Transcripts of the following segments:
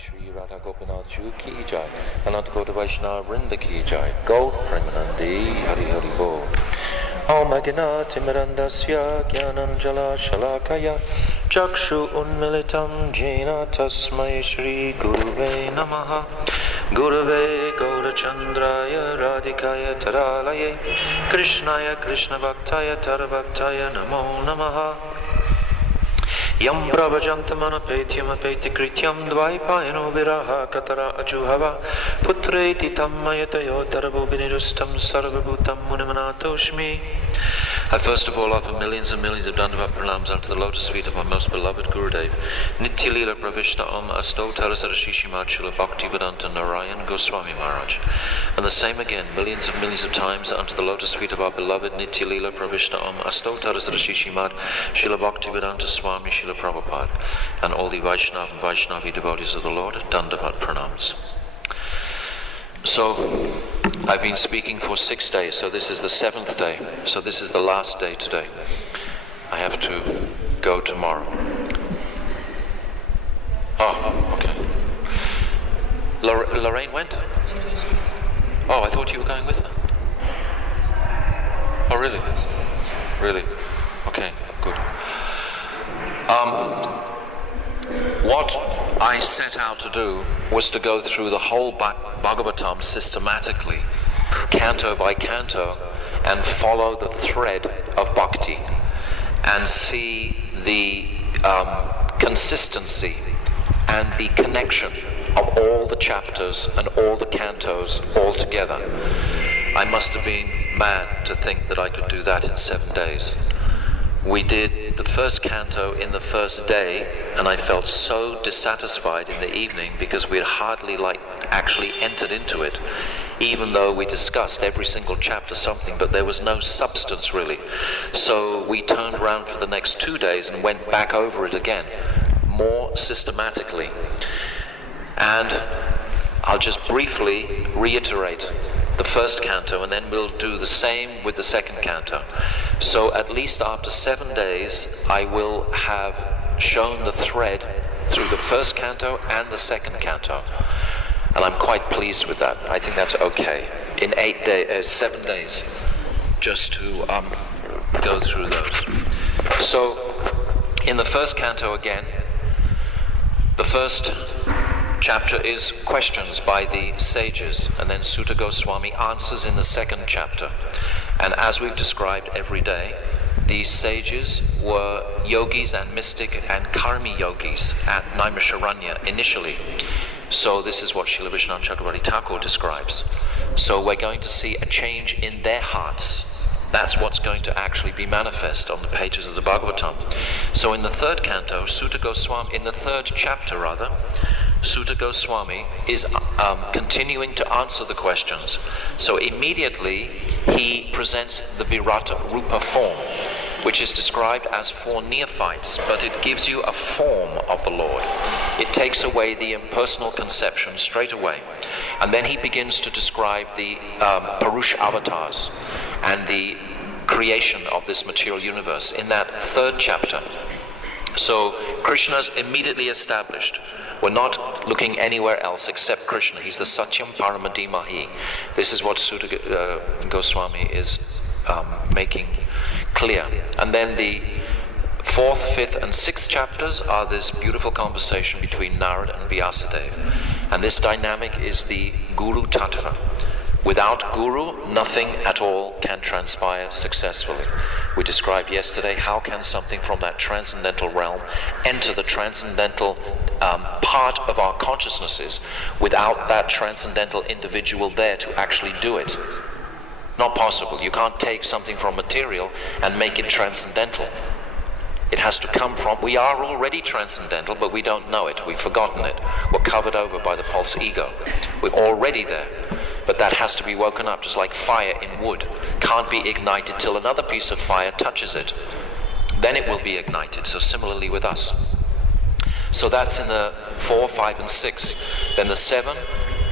Shri Radha Gopinath Ju ki jai, Anant Gauta Vaishnava Vrinda ki jai, Gaur Premanandi Hari Hari Bo. Om Aginati Mirandasya Gyananjala Shalakaya Chakshu Unmilitam Jena Tasmai Shri Guruve Namaha Gurave Gaurachandraya Radhikaya Taralaye Krishnaya Krishna Bhaktaya Tarabhaktaya Namo Namaha Yam Prabhajantamanapetyam Apetykrityam Dvaipayano Viraha Katara Ajuhava Putreti Tammayatayo Tarabobinirustam Sarvabhutam Munimanatoshmi. I first of all offer millions and millions of Dandavat pranams unto the lotus feet of my most beloved Gurudev, Nitya Leela Pravishna Om Asto Tarasarashishimad Srila Bhaktivedanta Narayan Goswami Maharaj. And the same again, millions of times unto the lotus feet of our beloved Nitya Leela Pravishna Om Asto Tarasarashishimad Srila Bhaktivedanta Swami Srila Prabhupada, and all the Vaishnava and Vaishnavi devotees of the Lord, Dandavat pranams. So, I've been speaking for 6 days, so this is the 7th day, so this is the last day today. I have to go tomorrow. Oh, okay. Lorraine went? Oh, I thought you were going with her. Oh, really? Really? Okay, good. What I set out to do was to go through the whole Bhagavatam systematically, canto by canto, and follow the thread of bhakti and see the consistency and the connection of all the chapters and all the cantos all together. I must have been mad to think that I could do that in 7 days. We did the first canto in the first day, and I felt so dissatisfied in the evening because we had hardly actually entered into it, even though we discussed every single chapter something, but there was no substance really. So we turned around for the next 2 days and went back over it again, more systematically. And I'll just briefly reiterate the first canto, and then we'll do the same with the second canto. So at least after 7 days, I will have shown the thread through the first canto and the second canto. And I'm quite pleased with that. I think that's okay. In 7 days, just to go through those. So, in the first canto again, the first chapter is questions by the sages, and then Sutta Goswami answers in the second chapter. And as we've described every day, these sages were yogis and mystic and karmi yogis at Naimisharanya initially. So this is what Srila Vishwanath Chakravarti Thakur describes. So we're going to see a change in their hearts. That's what's going to actually be manifest on the pages of the Bhagavatam. So in the third canto, in the third chapter rather, Sutta Goswami is continuing to answer the questions. So immediately he presents the Virata Rupa form, which is described as for neophytes, but it gives you a form of the Lord. It takes away the impersonal conception straight away. And then he begins to describe the Purusha avatars and the creation of this material universe in that third chapter. So Krishna's immediately established. We're not looking anywhere else except Krishna. He's the Satyam Paramadimahi. This is what Sutta Goswami is making clear. And then the 4th, 5th and 6th chapters are this beautiful conversation between Narad and Vyasadeva. And this dynamic is the Guru Tattva. Without Guru, nothing at all can transpire successfully. We described yesterday how can something from that transcendental realm enter the transcendental part of our consciousnesses without that transcendental individual there to actually do it. Not possible. You can't take something from material and make it transcendental. It has to come from, we are already transcendental, but we don't know it. We've forgotten it. We're covered over by the false ego. We're already there. But that has to be woken up, just like fire in wood. Can't be ignited till another piece of fire touches it. Then it will be ignited. So similarly with us. So that's in the 4, 5 and 6. Then the 7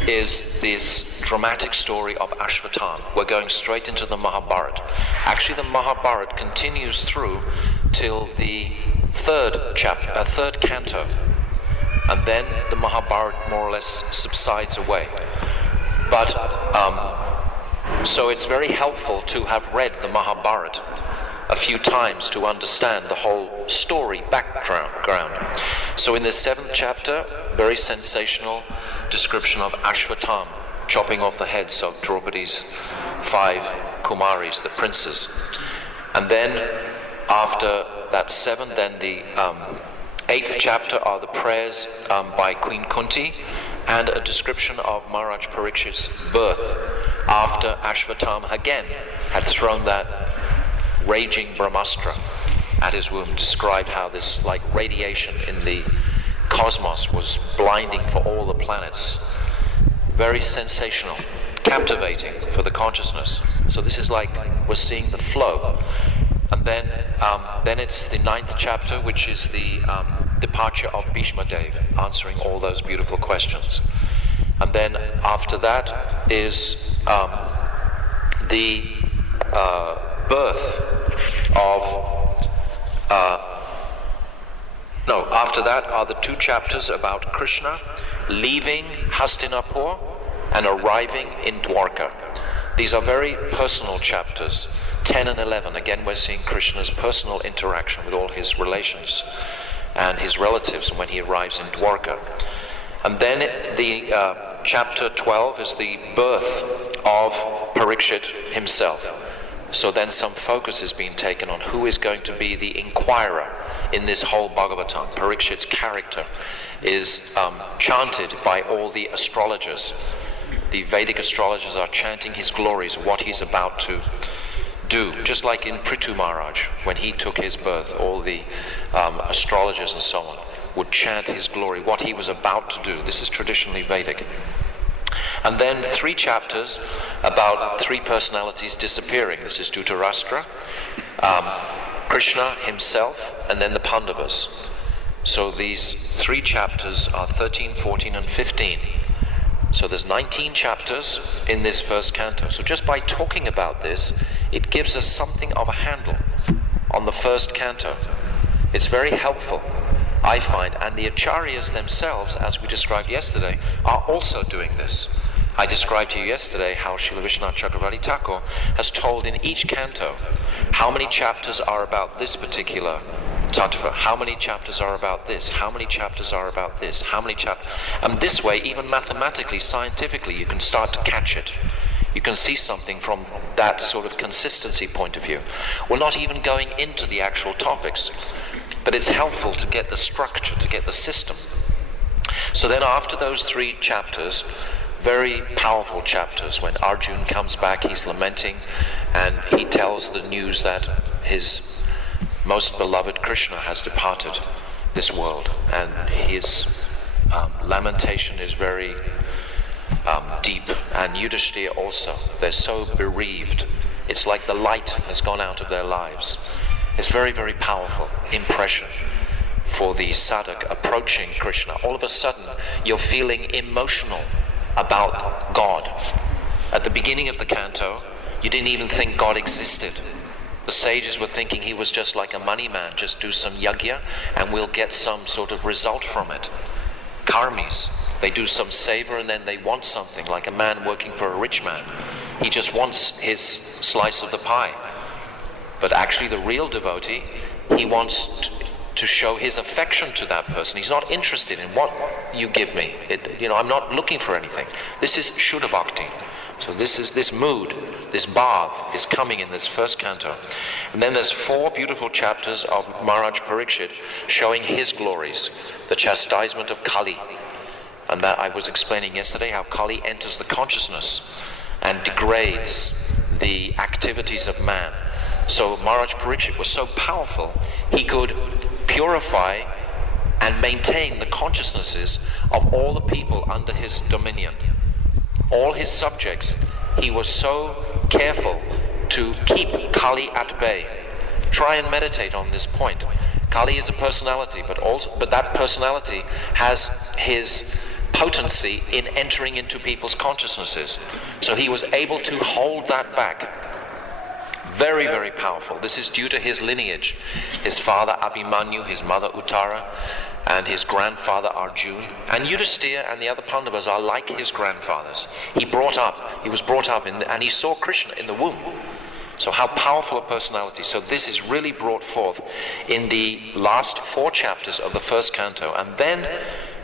is this dramatic story of Ashvatthama. We're going straight into the Mahabharata. Actually the Mahabharata continues through till the third canto. and then the Mahabharata more or less subsides away. But so it's very helpful to have read the Mahabharata a few times to understand the whole story background. So in this 7th chapter, very sensational description of Ashvatam, chopping off the heads of Draupadi's 5 Kumaris, the princes. And then after that 7, then the 8th chapter are the prayers by Queen Kunti, and a description of Maharaj Parikshit's birth after Ashvatam again had thrown that raging Brahmastra at his womb, described how this like radiation in the cosmos was blinding for all the planets. Very sensational, captivating for the consciousness. So this is like we're seeing the flow. And then it's the 9th chapter, which is the departure of Bhishma Dev, answering all those beautiful questions. And then after that is the birth of after that are the 2 chapters about Krishna leaving Hastinapur and arriving in Dwarka. These are very personal chapters. 10 and 11, again we're seeing Krishna's personal interaction with all his relations and his relatives when he arrives in Dwarka. And then the chapter 12 is the birth of Parikshit himself. So then some focus is being taken on who is going to be the inquirer in this whole Bhagavatam. Parikshit's character is chanted by all the astrologers. The Vedic astrologers are chanting his glories, what he's about to do. Just like in Prithu Maharaj, when he took his birth, all the astrologers and so on would chant his glory, what he was about to do. This is traditionally Vedic. And then 3 chapters about 3 personalities disappearing. This is Dhritarashtra, Krishna himself, and then the Pandavas. So these 3 chapters are 13, 14, and 15. So there's 19 chapters in this first canto. So just by talking about this, it gives us something of a handle on the first canto. It's very helpful, I find, and the acharyas themselves, as we described yesterday, are also doing this. I described to you yesterday how Srila Vishwanath Chakravarti Thakur has told in each canto how many chapters are about this particular tattva, how many chapters are about this, how many chapters are about this, how many chapters. And this way, even mathematically, scientifically, you can start to catch it. You can see something from that sort of consistency point of view. We're not even going into the actual topics, but it's helpful to get the structure, to get the system. So then after those 3 chapters, very powerful chapters, when Arjun comes back, he's lamenting, and he tells the news that his most beloved Krishna has departed this world, and his lamentation is very deep. And Yudhishthira also, they're so bereaved. It's like the light has gone out of their lives. It's very, very powerful impression for the sadhak approaching Krishna. All of a sudden, you're feeling emotional about God. At the beginning of the canto, you didn't even think God existed. The sages were thinking he was just like a money man, just do some yajna and we'll get some sort of result from it. Karmis, they do some seva and then they want something, like a man working for a rich man. He just wants his slice of the pie. But actually the real devotee, he wants to show his affection to that person. He's not interested in what you give me. I'm not looking for anything. This is Shuddha Bhakti. So this mood, this bhav is coming in this first canto. And then there's 4 beautiful chapters of Maharaj Parikshit showing his glories, the chastisement of Kali. And that I was explaining yesterday, how Kali enters the consciousness and degrades the activities of man. So Maharaj Parikshit was so powerful, he could purify and maintain the consciousnesses of all the people under his dominion. All his subjects, he was so careful to keep Kali at bay. Try and meditate on this point. Kali is a personality, but that personality has his potency in entering into people's consciousnesses. So he was able to hold that back Very, very powerful. This is due to his lineage. His father Abhimanyu, his mother Uttara, and his grandfather Arjun. And Yudhisthira and the other Pandavas are like his grandfathers. He was brought up and he saw Krishna in the womb. So how powerful a personality. So this is really brought forth in the last 4 chapters of the first canto. And then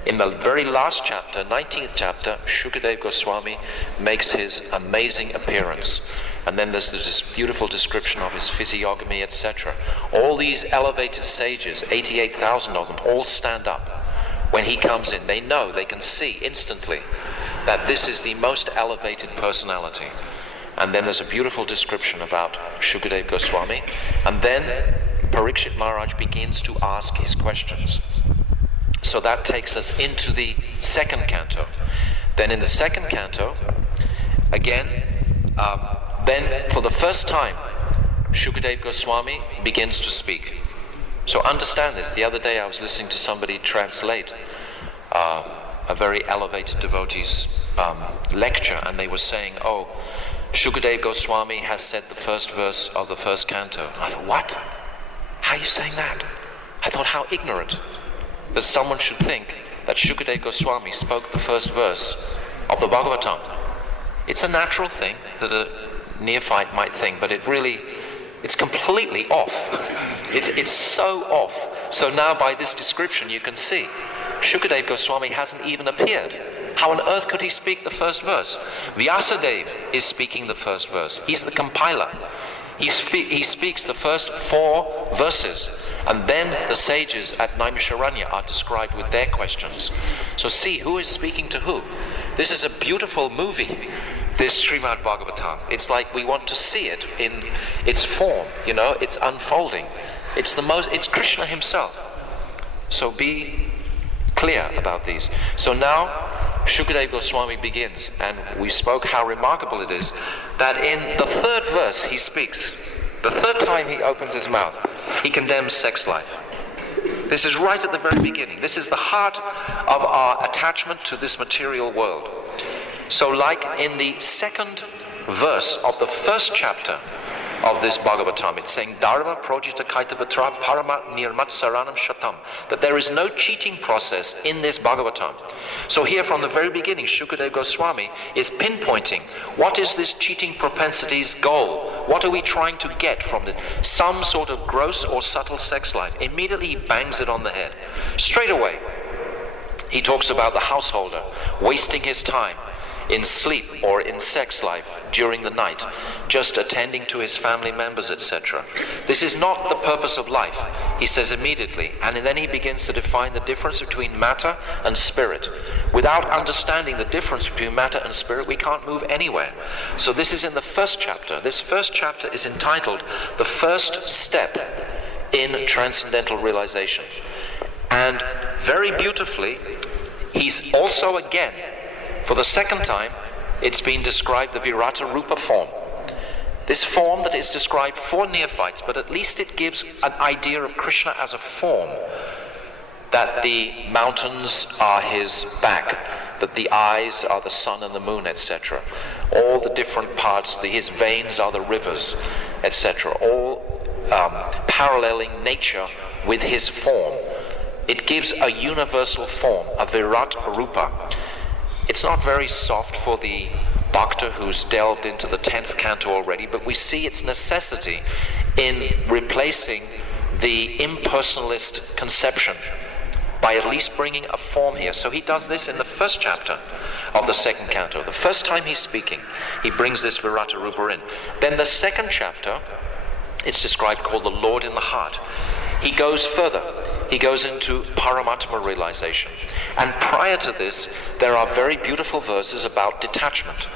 in the very last chapter, 19th chapter, Shukadeva Goswami makes his amazing appearance. And then there's this beautiful description of his physiognomy, etc. All these elevated sages, 88,000 of them, all stand up. When he comes in, they know, they can see instantly that this is the most elevated personality. And then there's a beautiful description about Shukadeva Goswami. And then Parikshit Maharaj begins to ask his questions. So that takes us into the second canto. Then in the second canto, again, then for the first time, Shukadeva Goswami begins to speak. So understand this. The other day I was listening to somebody translate a very elevated devotee's lecture, and they were saying, Shukadeva Goswami has said the first verse of the first canto. I thought, what? How are you saying that? I thought, how ignorant that someone should think that Shukadeva Goswami spoke the first verse of the Bhagavatam. It's a natural thing that a neophyte might think, but it's completely off. It's so off. So now by this description you can see Shukadeva Goswami hasn't even appeared. How on earth could he speak the first verse? Vyasadeva is speaking the first verse. He's the compiler. He speaks the first 4 verses, and then the sages at Naimisharanya are described with their questions. So see who is speaking to who. This is a beautiful movie, this Srimad Bhagavatam. It's like we want to see it in its form, it's unfolding. It's Krishna himself. So be clear about these. So now Shukadeva Goswami begins, and we spoke how remarkable it is that in the 3rd verse he speaks. The 3rd time he opens his mouth, he condemns sex life. This is right at the very beginning. This is the heart of our attachment to this material world. So like in the 2nd verse of the 1st chapter of this Bhagavatam, it's saying Dharma projita kaitavatra parama nirmat saranam shatam, that there is no cheating process in this Bhagavatam. So here from the very beginning, Shukadeva Goswami is pinpointing what is this cheating propensity's goal? What are we trying to get from it? Some sort of gross or subtle sex life. Immediately he bangs it on the head. Straight away, he talks about the householder wasting his time in sleep or in sex life during the night, just attending to his family members, etc. This is not the purpose of life, he says immediately, and then he begins to define the difference between matter and spirit. Without understanding the difference between matter and spirit, we can't move anywhere. So this is in the 1st chapter. This 1st chapter is entitled The First Step in Transcendental Realization. And very beautifully, he's also again, for the 2nd time, it's been described the Virata Rupa form. This form that is described for neophytes, but at least it gives an idea of Krishna as a form. That the mountains are his back, that the eyes are the sun and the moon, etc. All the different parts, his veins are the rivers, etc. All paralleling nature with his form. It gives a universal form, a Virat Rupa. It's not very soft for the bhakta who's delved into the 10th canto already, but we see its necessity in replacing the impersonalist conception by at least bringing a form here. So he does this in the 1st chapter of the 2nd canto. The first time he's speaking, he brings this Virata Rupa in. Then the 2nd chapter, it's described called the Lord in the Heart. He goes further. He goes into Paramatma realization. And prior to this, there are very beautiful verses about detachment.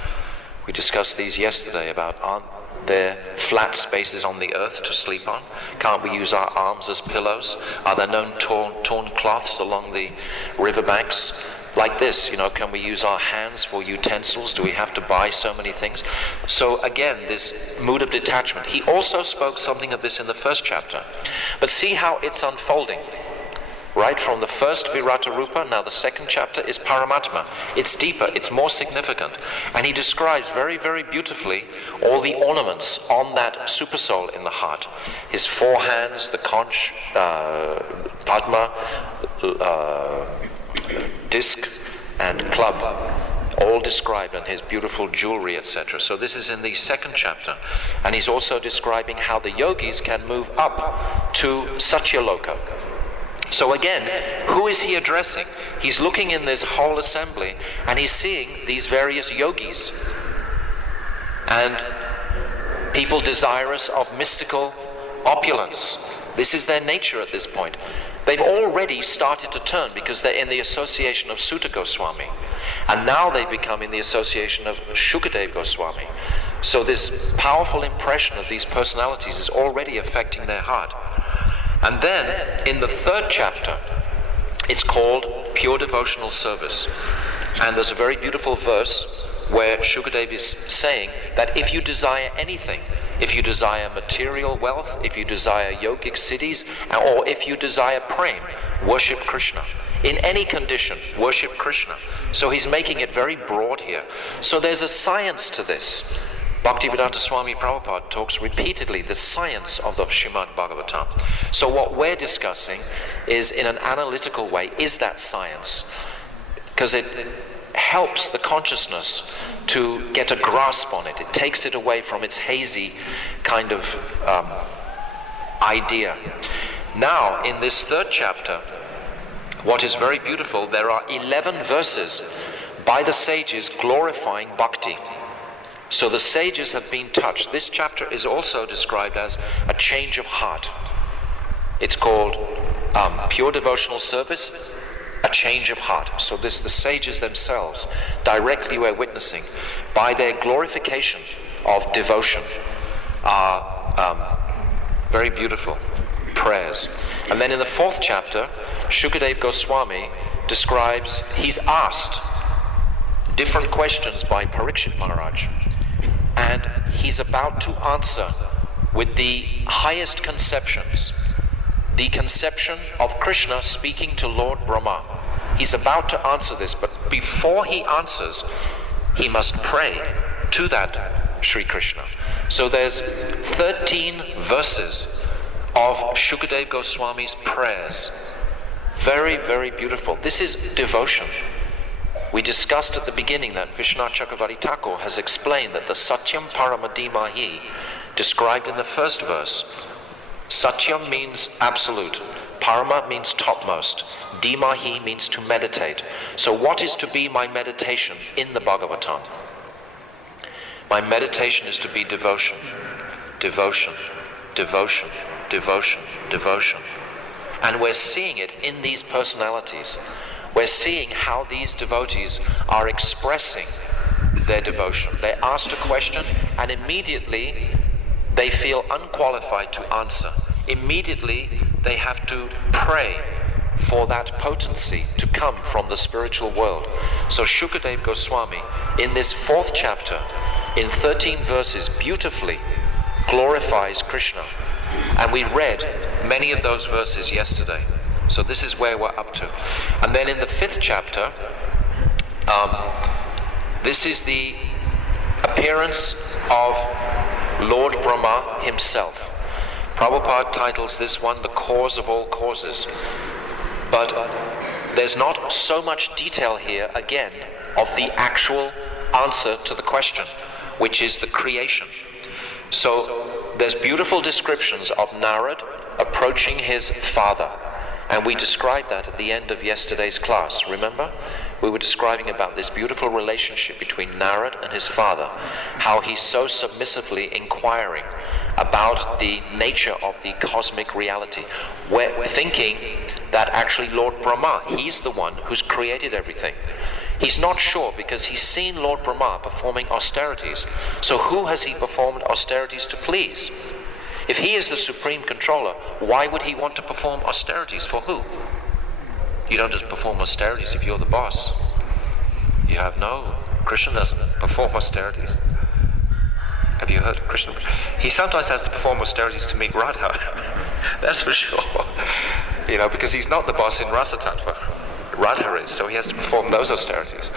We discussed these yesterday about, aren't there flat spaces on the earth to sleep on? Can't we use our arms as pillows? Are there no torn cloths along the riverbanks? Like this, can we use our hands for utensils? Do we have to buy so many things? So again, this mood of detachment. He also spoke something of this in the 1st chapter. But see how it's unfolding. Right from the first Virata Rupa, now the second chapter is Paramatma. It's deeper, it's more significant. And he describes very, very beautifully all the ornaments on that supersoul in the heart. His four hands, the conch, Padma, disc, and club, all described, and his beautiful jewelry, etc. So this is in the second chapter. And he's also describing how the yogis can move up to Satyaloka. So again, who is he addressing? He's looking in this whole assembly and he's seeing these various yogis and people desirous of mystical opulence. This is their nature at this point. They've already started to turn because they're in the association of Sutta Goswami. And now they've become in the association of Shukadeva Goswami. So this powerful impression of these personalities is already affecting their heart. And then, in the third chapter, it's called Pure Devotional Service. And there's a very beautiful verse where Shukadeva is saying that if you desire anything, if you desire material wealth, if you desire yogic siddhis, or if you desire prem, worship Krishna. In any condition, worship Krishna. So he's making it very broad here. So there's a science to this. Bhaktivedanta Swami Prabhupada talks repeatedly the science of the Srimad Bhagavatam. So what we're discussing is, in an analytical way, is that science. Because it helps the consciousness to get a grasp on it. It takes it away from its hazy kind of idea. Now, in this third chapter, what is very beautiful, there are 11 verses by the sages glorifying bhakti. So the sages have been touched. This chapter is also described as a change of heart. It's called Pure Devotional Service, a change of heart. So the sages themselves directly we're witnessing by their glorification of devotion are very beautiful prayers. And then in the fourth chapter, Shukadeva Goswami describes, he's asked different questions by Parikshit Maharaj. And he's about to answer with the highest conceptions. The conception of Krishna speaking to Lord Brahma. He's about to answer this, but before he answers, he must pray to that Sri Krishna. So there's 13 verses of Shukadeva Goswami's prayers. Very, very beautiful. This is devotion. We discussed at the beginning that Vishwanath Chakravarti Thakur has explained that the Satyam Paramadimahi, described in the first verse, Satyam means absolute, Parama means topmost, Dimahi means to meditate. So what is to be my meditation in the Bhagavatam? My meditation is to be devotion, devotion, devotion, devotion, devotion. And we're seeing it in these personalities. We're seeing how these devotees are expressing their devotion. They're asked a question and immediately they feel unqualified to answer. Immediately they have to pray for that potency to come from the spiritual world. So Shukadeva Goswami, in this fourth chapter, in 13 verses, beautifully glorifies Krishna. And we read many of those verses yesterday. So this is where we're up to. And then in the fifth chapter, this is the appearance of Lord Brahma himself. Prabhupada titles this one the cause of all causes. But there's not so much detail here, again, of the actual answer to the question, which is the creation. So there's beautiful descriptions of Narad approaching his father. And we described that at the end of yesterday's class, remember? We were describing about this beautiful relationship between Narad and his father, how he's so submissively inquiring about the nature of the cosmic reality. We're thinking that actually Lord Brahma, he's the one who's created everything. He's not sure because he's seen Lord Brahma performing austerities. So who has he performed austerities to please? If he is the supreme controller, why would he want to perform austerities for who? You don't just perform austerities if you're the boss. You have no. Krishna doesn't perform austerities. Have you heard Krishna? He sometimes has to perform austerities to meet Radha. That's for sure. because he's not the boss in Rasa Tattva. Radha is, so he has to perform those austerities.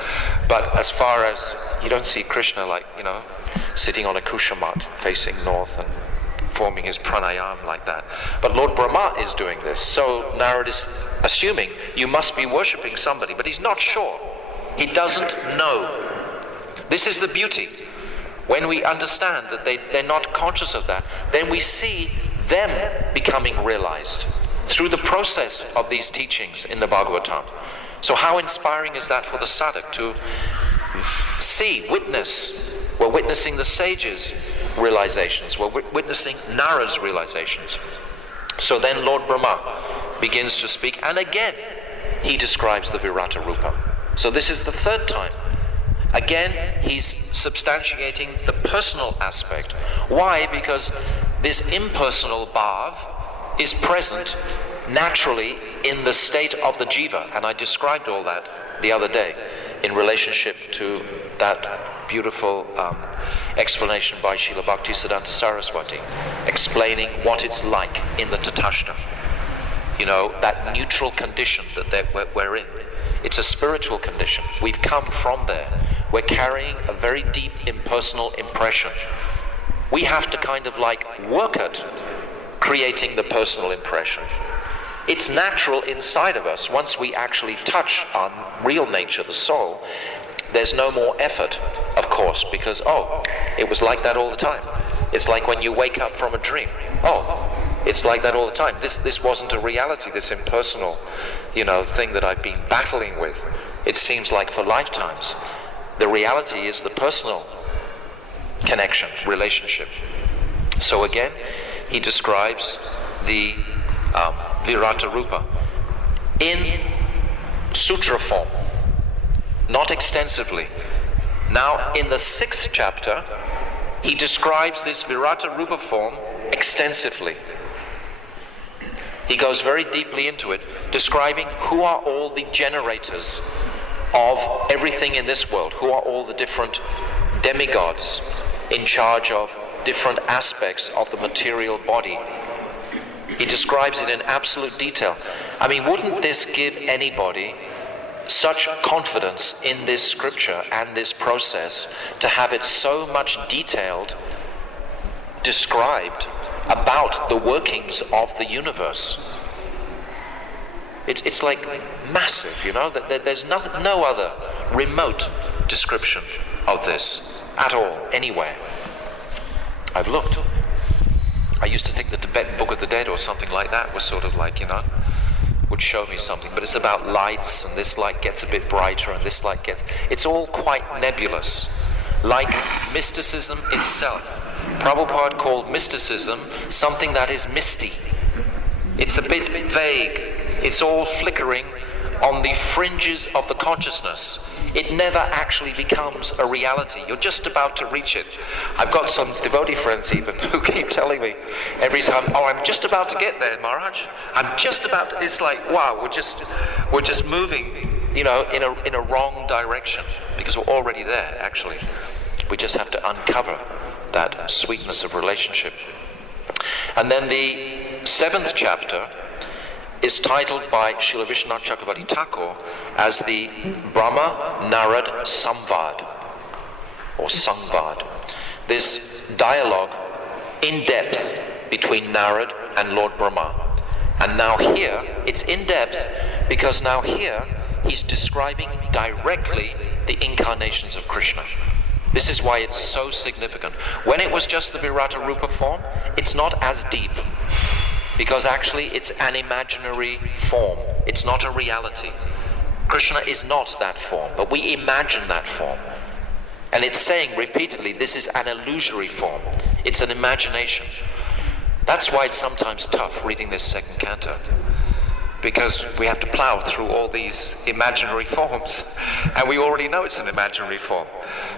But as far as, you don't see Krishna sitting on a kushamat facing north and forming his pranayam like that. But Lord Brahma is doing this. So Narad is assuming you must be worshipping somebody, but he's not sure. He doesn't know. This is the beauty. When we understand that they're not conscious of that, then we see them becoming realized through the process of these teachings in the Bhagavatam. So how inspiring is that for the sadhak to see, witness? We're witnessing the sages' realizations. We're witnessing Narad's realizations. So then Lord Brahma begins to speak, and again he describes the Virata Rupa. So this is the third time. Again, he's substantiating the personal aspect. Why? Because this impersonal bhav is present naturally in the state of the jiva. And I described all that the other day in relationship to that beautiful explanation by Srila Bhaktisiddhanta Saraswati, explaining what it's like in the Tatastha. That neutral condition that we're in. It's a spiritual condition. We've come from there. We're carrying a very deep impersonal impression. We have to kind of work at creating the personal impression. It's natural inside of us. Once we actually touch our real nature, the soul, there's no more effort, of course, because, it was like that all the time. It's like when you wake up from a dream. It's like that all the time. This wasn't a reality, this impersonal, thing that I've been battling with. It seems like for lifetimes. The reality is the personal connection, relationship. So again, he describes the Virata Rupa in sutra form, not extensively. Now, in the 6th chapter, he describes this Virata Rupa form extensively. He goes very deeply into it, describing who are all the generators of everything in this world, who are all the different demigods in charge of different aspects of the material body. He describes it in absolute detail. I mean, wouldn't this give anybody such confidence in this scripture and this process to have it so much detailed, described about the workings of the universe? It's like massive, that there's no other remote description of this at all, anywhere. I've looked. I used to think the Tibetan Book of the Dead or something like that was sort of would show me something, but it's about lights, and this light gets a bit brighter, and this light gets... It's all quite nebulous, like mysticism itself. Prabhupada called mysticism something that is misty. It's a bit vague. It's all flickering on the fringes of the consciousness. It never actually becomes a reality. You're just about to reach it. I've got some devotee friends even who keep telling me every time, I'm just about to get there, Maharaj. I'm just about to... It's like, wow, we're just moving, in a wrong direction, because we're already there, actually. We just have to uncover that sweetness of relationship. And then the 7th chapter is titled by Srila Vishwanath Chakravarti Thakur as the Brahma Narad Samvad, or Sangvad. This dialogue in depth between Narad and Lord Brahma. And now here, it's in depth because now here he's describing directly the incarnations of Krishna. This is why it's so significant. When it was just the Virata Rupa form, it's not as deep, because actually it's an imaginary form. It's not a reality. Krishna is not that form, but we imagine that form. And it's saying repeatedly, this is an illusory form. It's an imagination. That's why it's sometimes tough reading this 2nd canto, because we have to plow through all these imaginary forms, and we already know it's an imaginary form.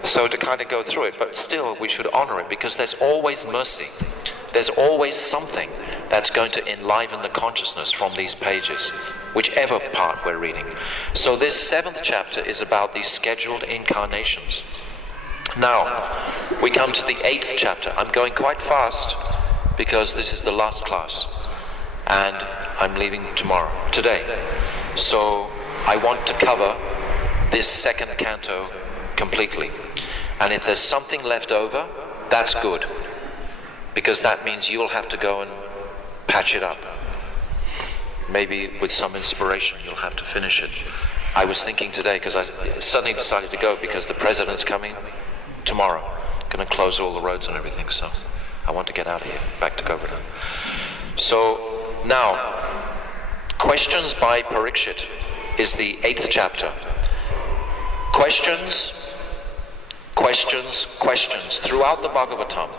So to kind of go through it, but still we should honor it, because there's always mercy. There's always something that's going to enliven the consciousness from these pages, whichever part we're reading. So this 7th chapter is about these scheduled incarnations. Now, we come to the 8th chapter. I'm going quite fast because this is the last class. And I'm leaving today. So I want to cover this second canto completely. And if there's something left over, that's good. Because that means you'll have to go and patch it up. Maybe with some inspiration you'll have to finish it. I was thinking today, because I suddenly decided to go because the president's coming tomorrow. Going to close all the roads and everything, so I want to get out of here, back to Govardhan. So now, questions by Parikshit is the 8th chapter. Questions, questions, questions throughout the Bhagavatam.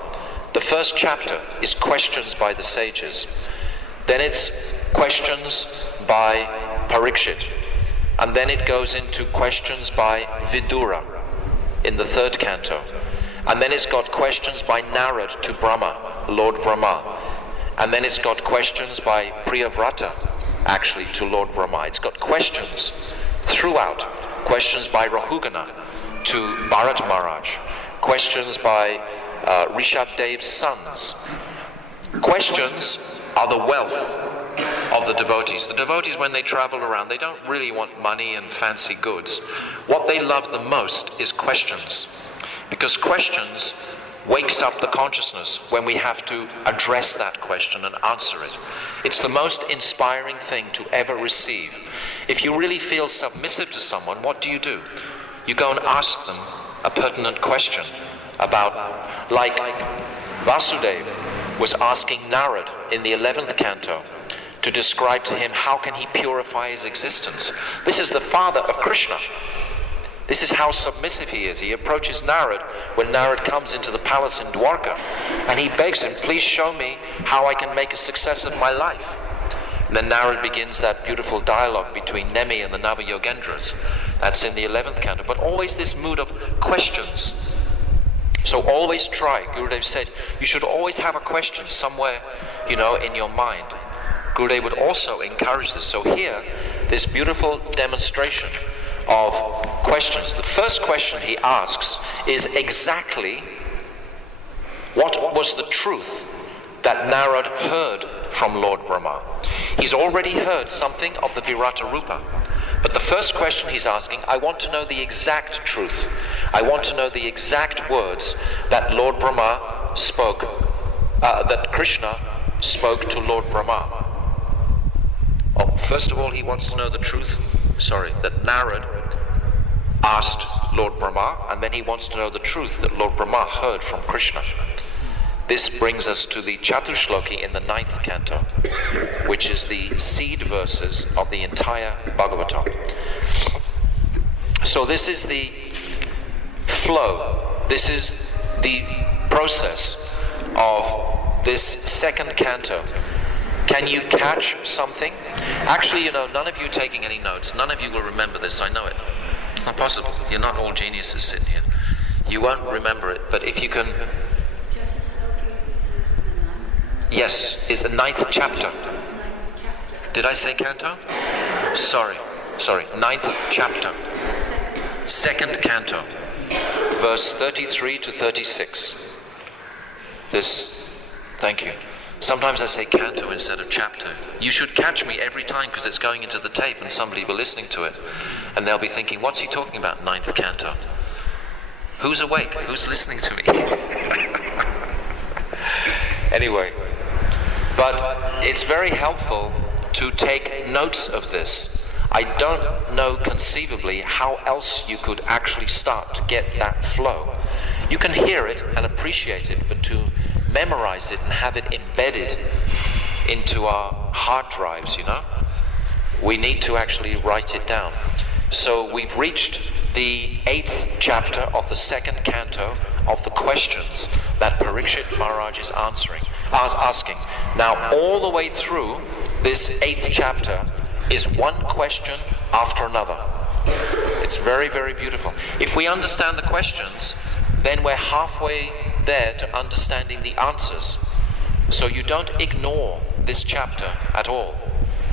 The first chapter is questions by the sages. Then it's questions by Parikshit. And then it goes into questions by Vidura in the 3rd canto. And then it's got questions by Narad to Brahma, Lord Brahma. And then it's got questions by Priyavrata, actually, to Lord Brahma. It's got questions throughout. Questions by Rahugana to Bharat Maharaj. Questions by Rishabdev's sons. Questions are the wealth of the devotees. The devotees, when they travel around, they don't really want money and fancy goods. What they love the most is questions. Because questions wakes up the consciousness when we have to address that question and answer it. It's the most inspiring thing to ever receive. If you really feel submissive to someone, what do? You go and ask them a pertinent question about, like Vasudeva was asking Narad in the 11th canto to describe to him how can he purify his existence. This is the father of Krishna. This is how submissive he is. He approaches Narad when Narad comes into the palace in Dwarka, and he begs him, please show me how I can make a success of my life. And then Narad begins that beautiful dialogue between Nemi and the Nava-Yogendras. That's in the 11th canto. But always this mood of questions. So always try. Gurudev said, you should always have a question somewhere, in your mind. Gurudev would also encourage this. So here, this beautiful demonstration of questions. The first question he asks is exactly what was the truth that Narad heard from Lord Brahma. He's already heard something of the Virata Rupa. But the first question he's asking, I want to know the exact truth. I want to know the exact words that Lord Brahma spoke, that Krishna spoke to Lord Brahma. First of all, he wants to know the truth, that Narad asked Lord Brahma, and then he wants to know the truth that Lord Brahma heard from Krishna. This brings us to the Catur Sloki in the 9th canto, which is the seed verses of the entire Bhagavatam. So this is the flow, this is the process of this second canto. Can you catch something? Actually, none of you taking any notes, none of you will remember this, I know it. It's not possible. You're not all geniuses sitting here. You won't remember it, but if you can... Yes, it's the 9th chapter. Did I say canto? Sorry. 9th chapter. 2nd canto. Verse 33 to 36. Thank you. Sometimes I say canto instead of chapter. You should catch me every time because it's going into the tape and somebody will be listening to it. And they'll be thinking, what's he talking about, 9th canto? Who's awake? Who's listening to me? Anyway, but it's very helpful to take notes of this. I don't know conceivably how else you could actually start to get that flow. You can hear it and appreciate it, but to memorize it and have it embedded into our hard drives, we need to actually write it down. So we've reached the 8th chapter of the 2nd canto of the questions that Parikshit Maharaj is asking. Now all the way through this 8th chapter is one question after another. It's very, very beautiful. If we understand the questions, then we're halfway there to understanding the answers. So you don't ignore this chapter at all.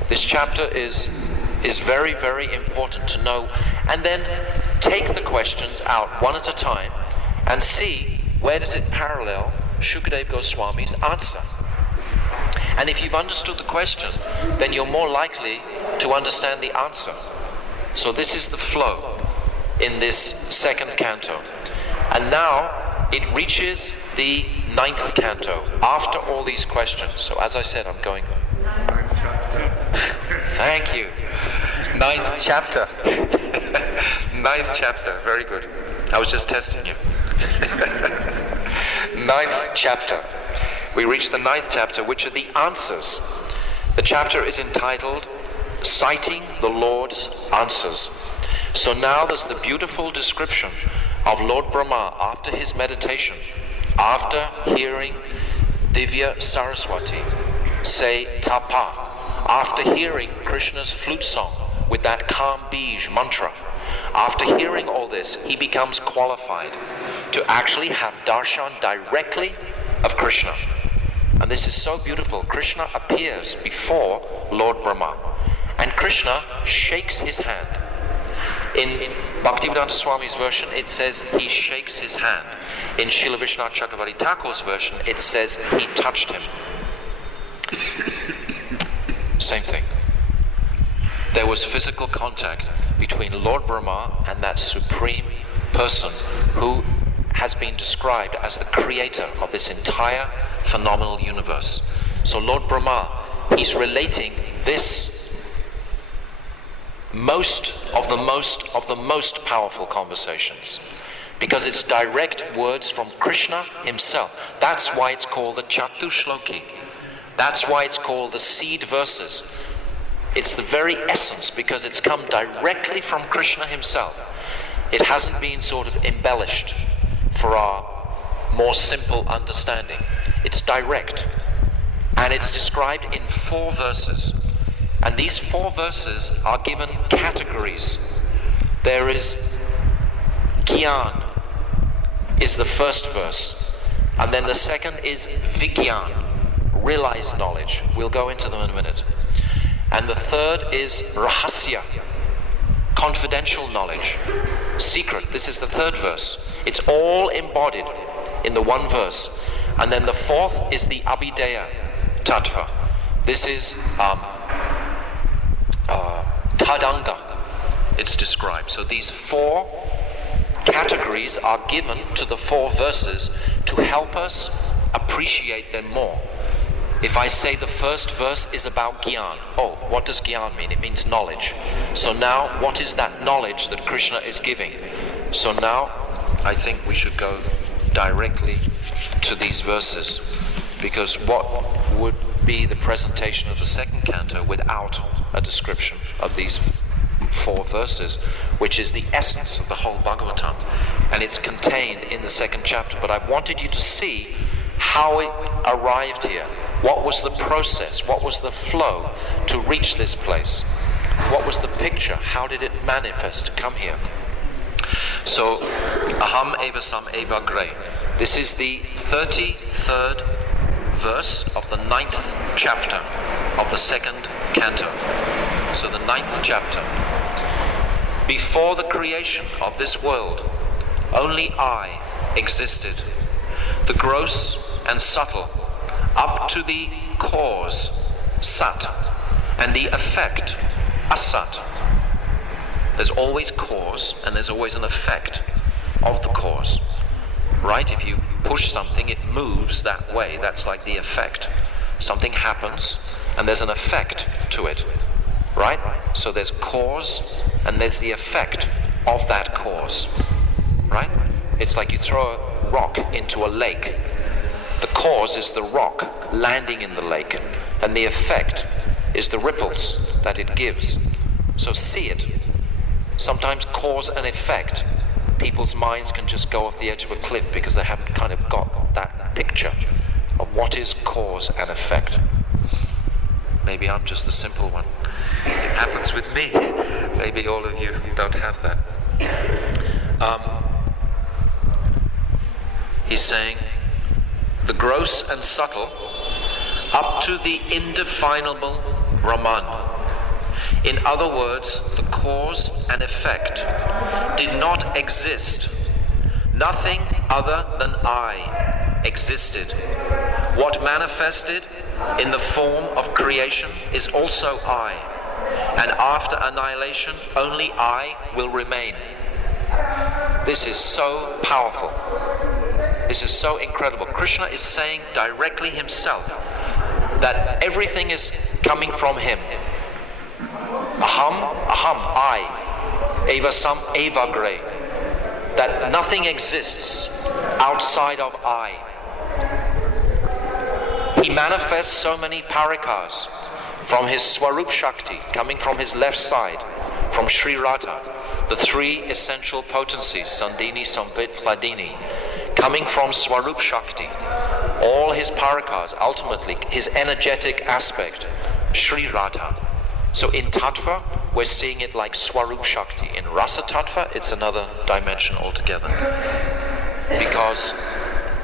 This chapter is very, very important to know, and then take the questions out one at a time and see where does it parallel Shukadeva Goswami's answer. And if you've understood the question, then you're more likely to understand the answer. So this is the flow in this second canto. And now it reaches the 9th canto after all these questions. So as I said, I'm going... Thank you. 9th chapter. 9th chapter. Very good. I was just testing you. 9th chapter. We reach the 9th chapter, which are the answers. The chapter is entitled Citing the Lord's Answers. So now there's the beautiful description of Lord Brahma after his meditation, after hearing Divya Saraswati say tapa, after hearing Krishna's flute song with that calm bij mantra. After hearing all this, he becomes qualified to actually have darshan directly of Krishna. And this is so beautiful. Krishna appears before Lord Brahma, and Krishna shakes his hand. In Bhaktivedanta Swami's version, it says he shakes his hand. In Srila Vishwanath Chakravarti Thakur's version, it says he touched him. Same thing. There was physical contact between Lord Brahma and that supreme person who has been described as the creator of this entire phenomenal universe. So Lord Brahma, he's relating this most of the most powerful conversations, because it's direct words from Krishna himself. That's why it's called the Catur Sloki. That's why it's called the seed verses. It's the very essence, because it's come directly from Krishna himself. It hasn't been sort of embellished for our more simple understanding. It's direct, and it's described in 4 verses. And these 4 verses are given categories. There is Gyan, is the first verse. And then the second is Vigyan, realized knowledge. We'll go into them in a minute. And the third is Rahasya, confidential knowledge, secret. This is the 3rd verse. It's all embodied in the 1 verse. And then the 4th is the Abhideya Tattva. This is Tadanga, it's described. So these 4 categories are given to the 4 verses to help us appreciate them more. If I say the first verse is about Gyan, oh, what does Gyan mean? It means knowledge. So now, what is that knowledge that Krishna is giving? So now, I think we should go directly to these verses, because what would be the presentation of the second canto without a description of these 4 verses, which is the essence of the whole Bhagavatam, and it's contained in the 2nd chapter. But I wanted you to see how it arrived here. What was the process? What was the flow to reach this place? What was the picture? How did it manifest to come here? So, Aham eva sam eva gre. This is the 33rd verse of the 9th chapter of the 2nd canto. So the 9th chapter. Before the creation of this world, only I existed, the gross and subtle, up to the cause, sat, and the effect, asat. There's always cause and there's always an effect of the cause. Right? If you push something, it moves that way. That's like the effect. Something happens and there's an effect to it. Right? So there's cause and there's the effect of that cause. Right? It's like you throw a rock into a lake. The cause is the rock landing in the lake, and the effect is the ripples that it gives. So see it. Sometimes cause and effect, people's minds can just go off the edge of a cliff because they haven't kind of got that picture of what is cause and effect. Maybe I'm just the simple one. It happens with me. Maybe all of you don't have that. He's saying, the gross and subtle, up to the indefinable Brahman. In other words, the cause and effect did not exist. Nothing other than I existed. What manifested in the form of creation is also I, and after annihilation only I will remain. This is so powerful. This is so incredible. Krishna is saying directly himself that everything is coming from him. Aham, I, eva sam, eva gre. That nothing exists outside of I. He manifests so many parikas from his Swarup Shakti, coming from his left side, from Sri Radha, the three essential potencies, Sandini, Samvit, Hladini, coming from Swarup Shakti. All his parikas, ultimately, his energetic aspect, Sri Radha. So in Tattva, we're seeing it like Swarup Shakti. In Rasa Tattva, it's another dimension altogether. Because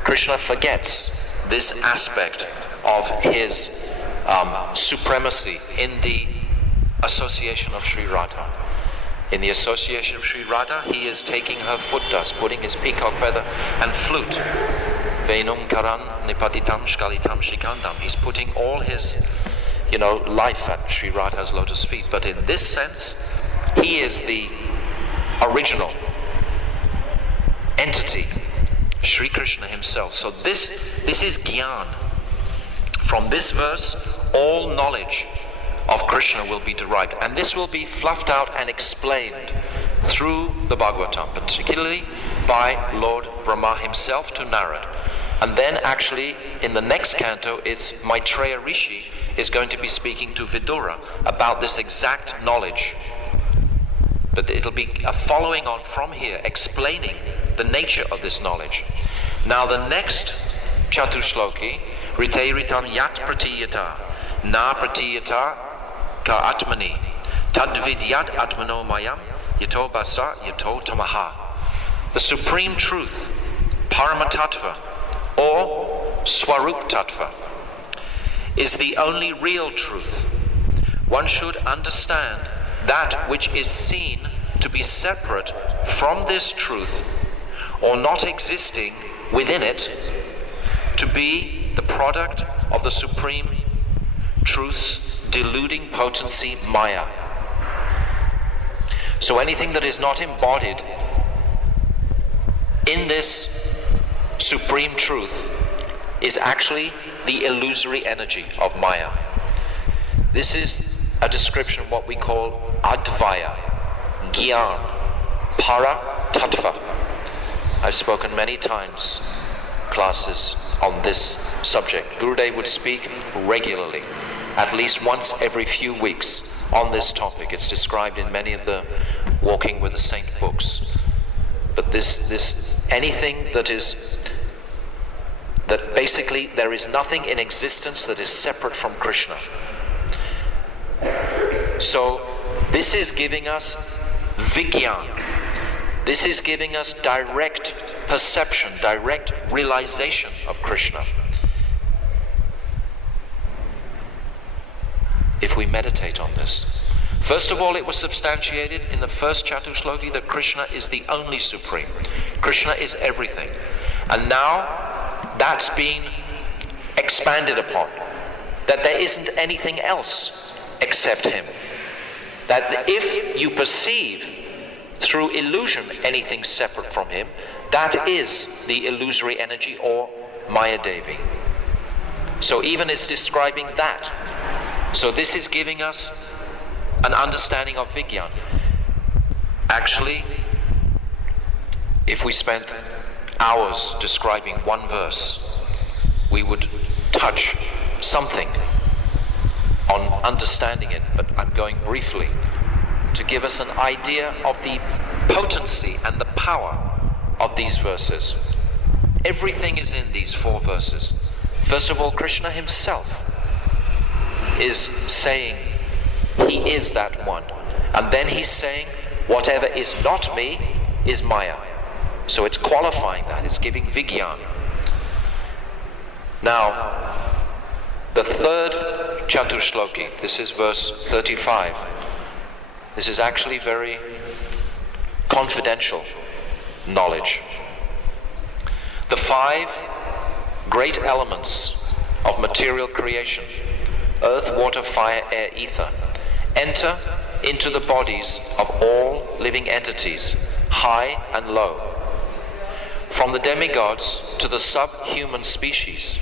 Krishna forgets this aspect of his supremacy in the association of Sri Radha. In the association of Sri Radha, he is taking her foot dust, putting his peacock feather and flute. Venum karan nipaditam shkalitam shikandam. He's putting all his, life at Sri Radha's lotus feet. But in this sense, he is the original entity, Sri Krishna himself. So this is Gyan. From this verse, all knowledge of Krishna will be derived, and this will be fluffed out and explained through the Bhagavatam, particularly by Lord Brahma himself to Narad. And then actually in the next canto, it's Maitreya Rishi is going to be speaking to Vidura about this exact knowledge. But it'll be a following on from here, explaining the nature of this knowledge. Now the next Catur Sloki, Rite Ritam Yat Pratiyata, Na Pratiyata Ka Atmani, Tadvidyat Atmano Mayam, Yato Basa, Yato Tamaha. The supreme truth, Paramatattva, or Swarup Tattva, is the only real truth. One should understand that which is seen to be separate from this truth, or not existing within it, to be the product of the supreme truth's deluding potency, Maya. So anything that is not embodied in this supreme truth is actually the illusory energy of Maya. This is a description of what we call Advaya, Gyan, Para Tattva. I've spoken many times, classes, on this subject. Gurudev would speak regularly, at least once every few weeks, on this topic. It's described in many of the Walking with the Saint books. But this anything that basically there is nothing in existence that is separate from Krishna. So this is giving us Vigyan. This is giving us direct perception, direct realization of Krishna. If we meditate on this. First of all, it was substantiated in the first Catur Sloki that Krishna is the only supreme. Krishna is everything. And now that's been expanded upon. That there isn't anything else except him. That if you perceive through illusion anything separate from him, that is the illusory energy, or Maya Devi. So even it's describing that. So this is giving us an understanding of Vigyan. Actually, if we spent hours describing one verse, we would touch something on understanding it, but I'm going briefly to give us an idea of the potency and the power of these verses. Everything is in these 4 verses. First of all, Krishna himself is saying he is that one. And then he's saying whatever is not me is Maya. So it's qualifying that, it's giving Vigyan. Now, the third Catur Sloki, this is verse 35. This is actually very confidential knowledge. The 5 great elements of material creation, earth, water, fire, air, ether, enter into the bodies of all living entities, high and low, from the demigods to the subhuman species.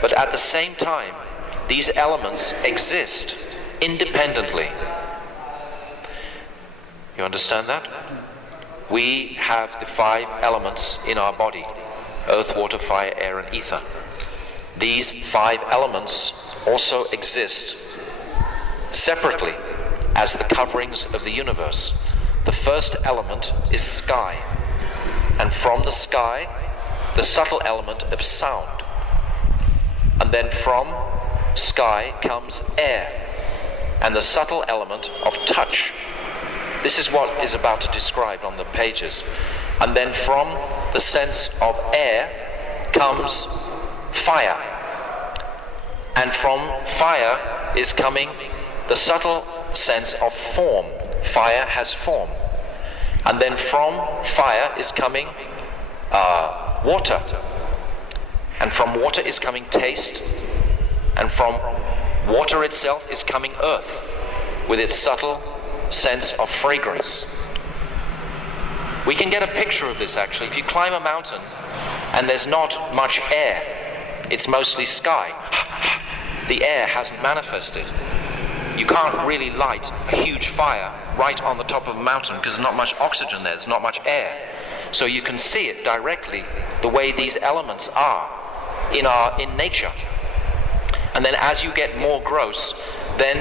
But at the same time, these elements exist independently. You understand that? We have the 5 elements in our body: earth, water, fire, air, and ether. These 5 elements also exist separately as the coverings of the universe. The first element is sky, and from the sky, the subtle element of sound. And then from sky comes air, and the subtle element of touch. This is what is about to describe on the pages. And then from the sense of air comes fire. And from fire is coming the subtle sense of form. Fire has form. And then from fire is coming water. And from water is coming taste. And from water itself is coming earth, with its subtle sense of fragrance. We can get a picture of this actually. If you climb a mountain and there's not much air, it's mostly sky. The air hasn't manifested. You can't really light a huge fire right on the top of a mountain because there's not much oxygen there, there's not much air. So you can see it directly, the way these elements are in nature. And then as you get more gross, then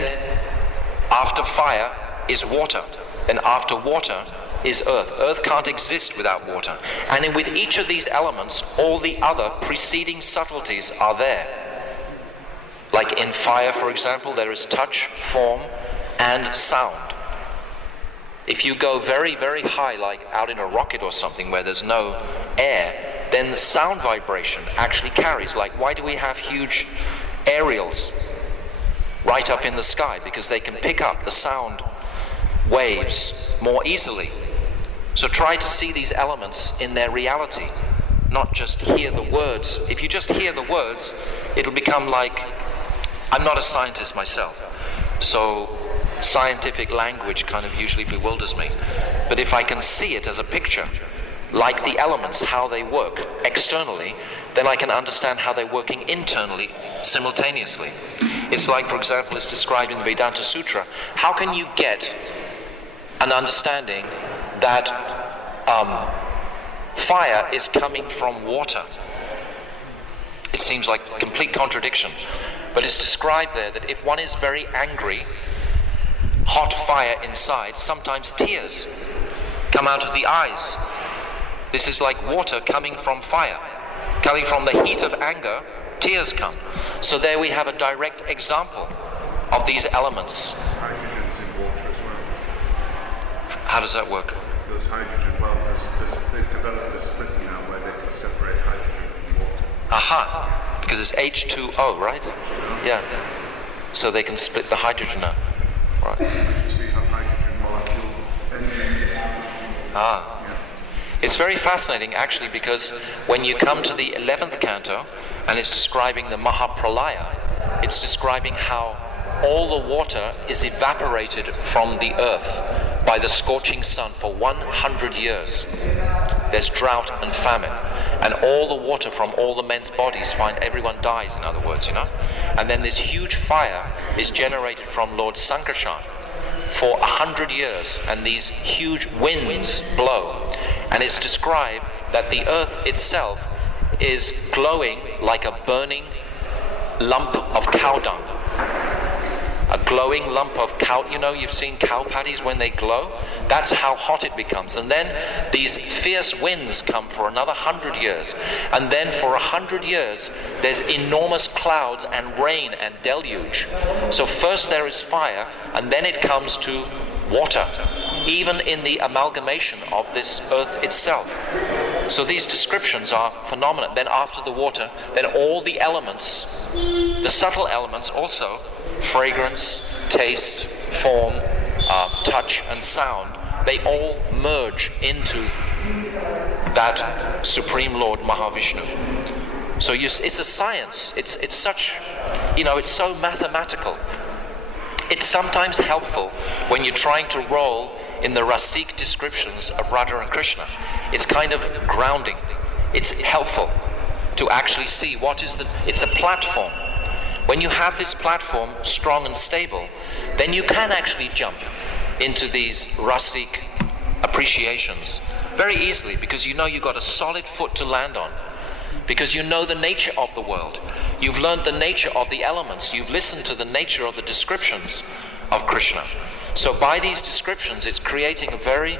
after fire is water, and after water is earth. Earth can't exist without water. And with each of these elements, all the other preceding subtleties are there. Like in fire, for example, there is touch, form, and sound. If you go very, very high, like out in a rocket or something where there's no air, then the sound vibration actually carries. Like, why do we have huge aerials right up in the sky? Because they can pick up the sound waves more easily. So try to see these elements in their reality, not just hear the words. If you just hear the words, it'll become like, I'm not a scientist myself, so scientific language kind of usually bewilders me. But if I can see it as a picture, like the elements, how they work externally, then I can understand how they're working internally simultaneously. It's like, for example, it's described in the Vedanta Sutra. How can you get an understanding that fire is coming from water? It seems like a complete contradiction. But it's described there that if one is very angry, hot fire inside, sometimes tears come out of the eyes. This is like water coming from fire. Coming from the heat of anger, tears come. So there we have a direct example of these elements. Hydrogen's in water as well. How does that work? There's hydrogen. Well, they've developed a splitter now where they can separate hydrogen from water. Aha! Because it's H2O, right? Yeah. So they can split the hydrogen now. Right. So you have hydrogen molecule engines. Ah. It's very fascinating actually, because when you come to the 11th canto and it's describing the Mahapralaya, it's describing how all the water is evaporated from the earth by the scorching sun for 100 years. There's drought and famine, and all the water from all the men's bodies everyone dies, in other words, and then this huge fire is generated from Lord Sankarshan for 100 years, and these huge winds blow, and it's described that the earth itself is glowing like a burning lump of cow dung. A glowing lump of cow, you've seen cow patties when they glow? That's how hot it becomes. And then these fierce winds come for another 100 years. And then for 100 years, there's enormous clouds and rain and deluge. So first there is fire, and then it comes to water, even in the amalgamation of this earth itself. So these descriptions are phenomenal. Then after the water, then all the elements, the subtle elements also, fragrance, taste, form, touch and sound, they all merge into that Supreme Lord Mahavishnu. So it's a science. It's such, it's so mathematical. It's sometimes helpful when you're trying to roll in the Rasik descriptions of Radha and Krishna. It's kind of grounding. It's helpful to actually see it's a platform. When you have this platform strong and stable, then you can actually jump into these Rasik appreciations very easily, because you know you've got a solid foot to land on, because you know the nature of the world. You've learned the nature of the elements. You've listened to the nature of the descriptions of Krishna. So by these descriptions, it's creating a very,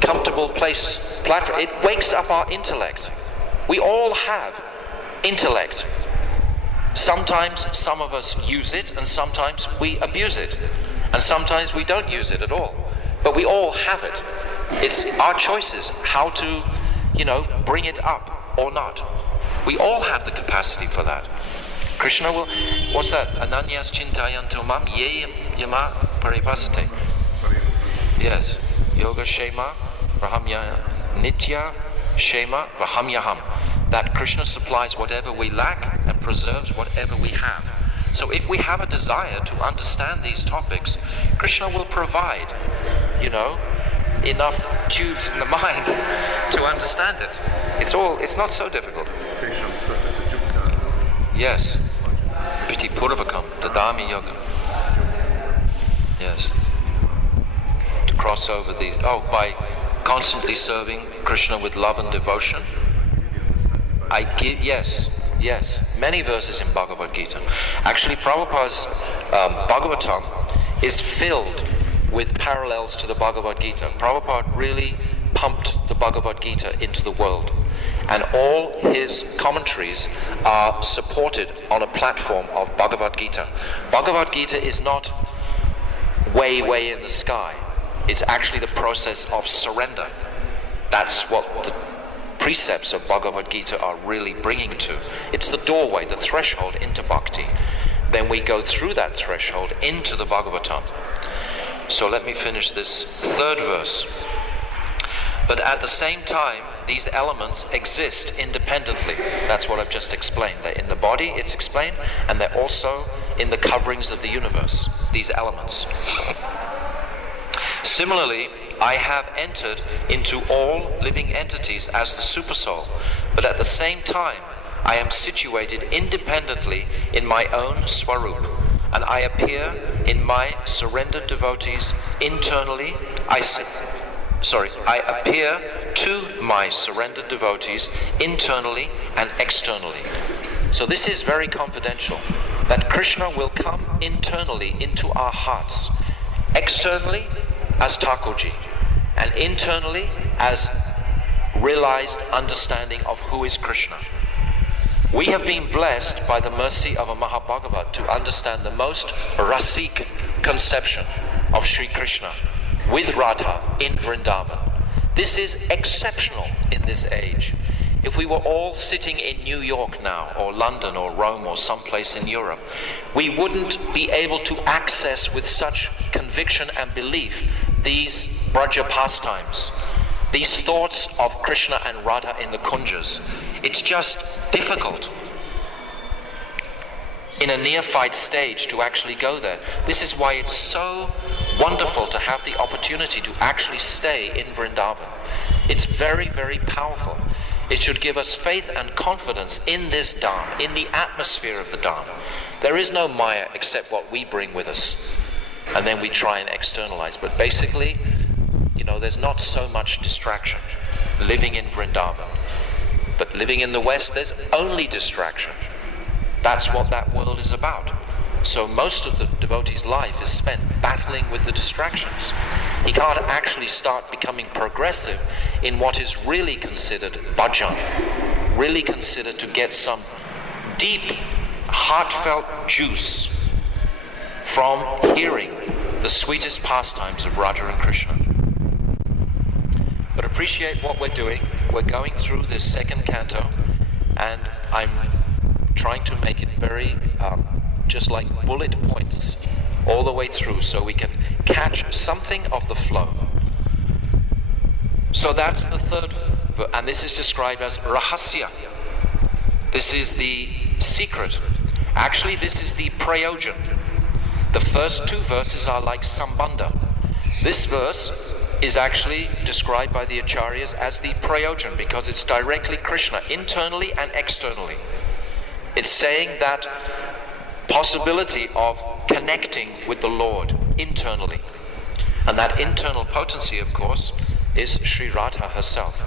comfortable platform. It wakes up our intellect. We all have intellect. Sometimes some of us use it, and sometimes we abuse it. And sometimes we don't use it at all. But we all have it. It's our choices how to, bring it up or not. We all have the capacity for that. Krishna will, what's that? Ananyas chintayanto mam ye yama paripasate. Yes. Yoga shema rahamya nitya shema rahamyaham. That Krishna supplies whatever we lack and preserves whatever we have. So if we have a desire to understand these topics, Krishna will provide, enough tubes in the mind to understand it. It's not so difficult. Yes. Piti Purvakam, Dadami Yoga. Yes. To cross over these, by constantly serving Krishna with love and devotion. Yes, many verses in Bhagavad Gita. Actually, Prabhupada's Bhagavatam is filled with parallels to the Bhagavad Gita. Prabhupada really pumped the Bhagavad Gita into the world. And all his commentaries are supported on a platform of Bhagavad Gita. Bhagavad Gita is not way, way in the sky. It's actually the process of surrender. That's what the precepts of Bhagavad Gita are really bringing to. It's the doorway, the threshold into bhakti. Then we go through that threshold into the Bhagavatam. So let me finish this third verse. But at the same time, these elements exist independently. That's what I've just explained. They're in the body, it's explained, and they're also in the coverings of the universe, these elements. Similarly, I have entered into all living entities as the Supersoul, but at the same time, I am situated independently in my own Swarup, and I appear in my surrendered devotees internally. I appear to my surrendered devotees internally and externally. So this is very confidential, that Krishna will come internally into our hearts, externally as Thakurji, and internally as realized understanding of who is Krishna. We have been blessed by the mercy of a Mahabhagavat to understand the most Rasik conception of Sri Krishna with Radha in Vrindavan. This is exceptional in this age. If we were all sitting in New York now, or London, or Rome, or someplace in Europe, we wouldn't be able to access with such conviction and belief these Braja pastimes, these thoughts of Krishna and Radha in the Kunjas. It's just difficult in a neophyte stage to actually go there. This is why it's so wonderful to have the opportunity to actually stay in Vrindavan. It's very, very powerful. It should give us faith and confidence in this Dham, in the atmosphere of the Dham. There is no Maya except what we bring with us, and then we try and externalize. But basically, there's not so much distraction living in Vrindavan. But living in the West, there's only distraction. That's what that world is about. So most of the devotee's life is spent battling with the distractions. He can't actually start becoming progressive in what is really considered bhajan, really considered to get some deep, heartfelt juice from hearing the sweetest pastimes of Radha and Krishna. But appreciate what we're doing. We're going through this second canto, and I'm trying to make it very just like bullet points all the way through, so we can catch something of the flow. So that's the third, and this is described as rahasya. This is the secret. Actually, this is the prayojan. The first two verses are like sambandha. This verse is actually described by the acharyas as the prayojan because it's directly Krishna, internally and externally. It's saying that possibility of connecting with the Lord internally. And that internal potency, of course, is Sri Radha herself.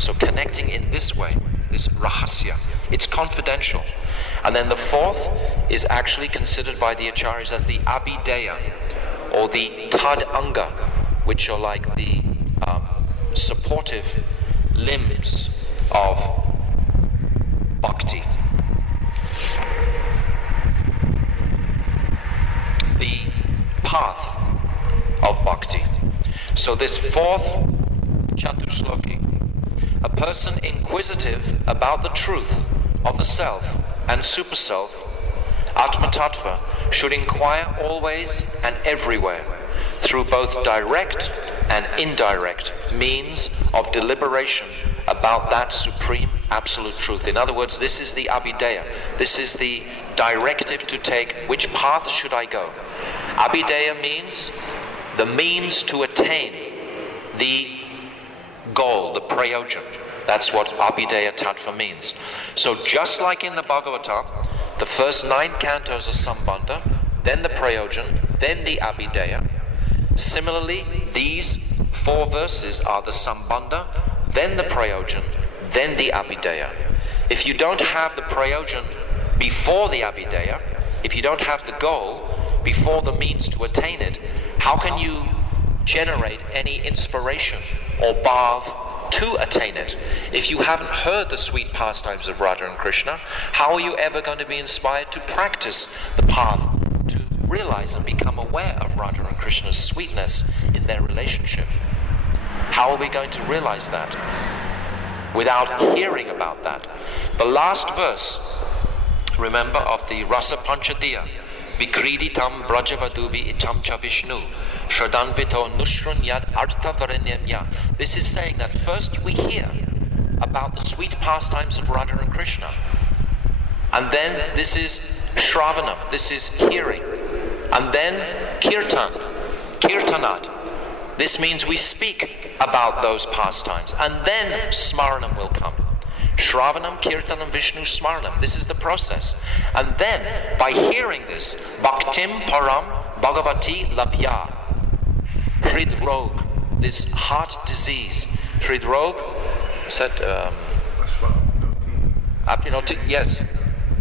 So connecting in this way, this rahasya, it's confidential. And then the fourth is actually considered by the acharyas as the abhideya, or the tad anga, which are like the supportive limbs of bhakti. The path of bhakti. So this fourth Catur Sloki, a person inquisitive about the truth of the self and super self, Atma Tattva, should inquire always and everywhere through both direct and indirect means of deliberation about that supreme absolute truth. In other words, this is the abhideya. This is the directive to take. Which path should I go? Abhideya means the means to attain the goal, the prayojan. That's what abhideya tattva means. So just like in the Bhagavatam, the first 9 cantos are sambandha, then the prayojan, then the abhideya. Similarly, these 4 verses are the sambandha, then the prayojan, then the abhideya. If you don't have the prayojan before the abhideya, if you don't have the goal before the means to attain it, how can you generate any inspiration or bhav to attain it? If you haven't heard the sweet pastimes of Radha and Krishna, how are you ever going to be inspired to practice the path to realize and become aware of Radha and Krishna's sweetness in their relationship? How are we going to realize that without hearing about that? The last verse, remember, of the Rasa Panchadiya, Vikriditam Brajavadubi Itam Cha Vishnu Shradanvito Nushrunyad Artha Varenyamya. This is saying that first we hear about the sweet pastimes of Radha and Krishna, and then this is Shravanam, this is hearing, and then Kirtan, Kirtanat. This means we speak about those pastimes, and then Smaranam will come. Shravanam, Kirtanam, Vishnu, Smaranam. This is the process. And then, by hearing this, Bhaktim Param Bhagavati Labhya. Hridrog, this heart disease. Hridrog, is that... yes.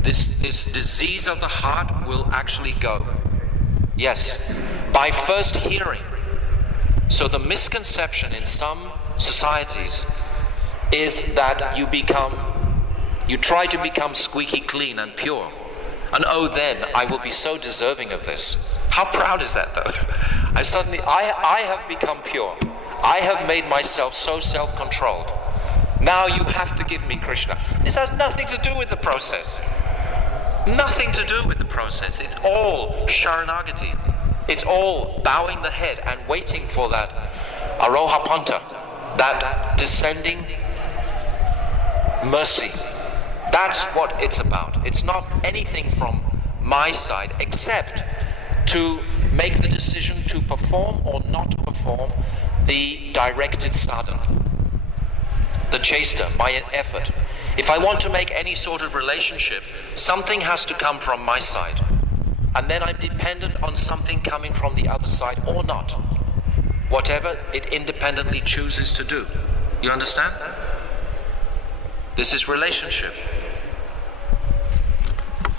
This disease of the heart will actually go. Yes. By first hearing. So the misconception in some societies is that you try to become squeaky clean and pure. And then I will be so deserving of this. How proud is that, though? I have become pure. I have made myself so self-controlled. Now you have to give me Krishna. This has nothing to do with the process. Nothing to do with the process. It's all Sharanagati. It's all bowing the head and waiting for that Arohapanta, that descending mercy. That's what it's about. It's not anything from my side except to make the decision to perform or not perform the directed sadhana, the chesta, my effort. If I want to make any sort of relationship, something has to come from my side, and then I'm dependent on something coming from the other side or not, whatever it independently chooses to do. You understand? This is relationship.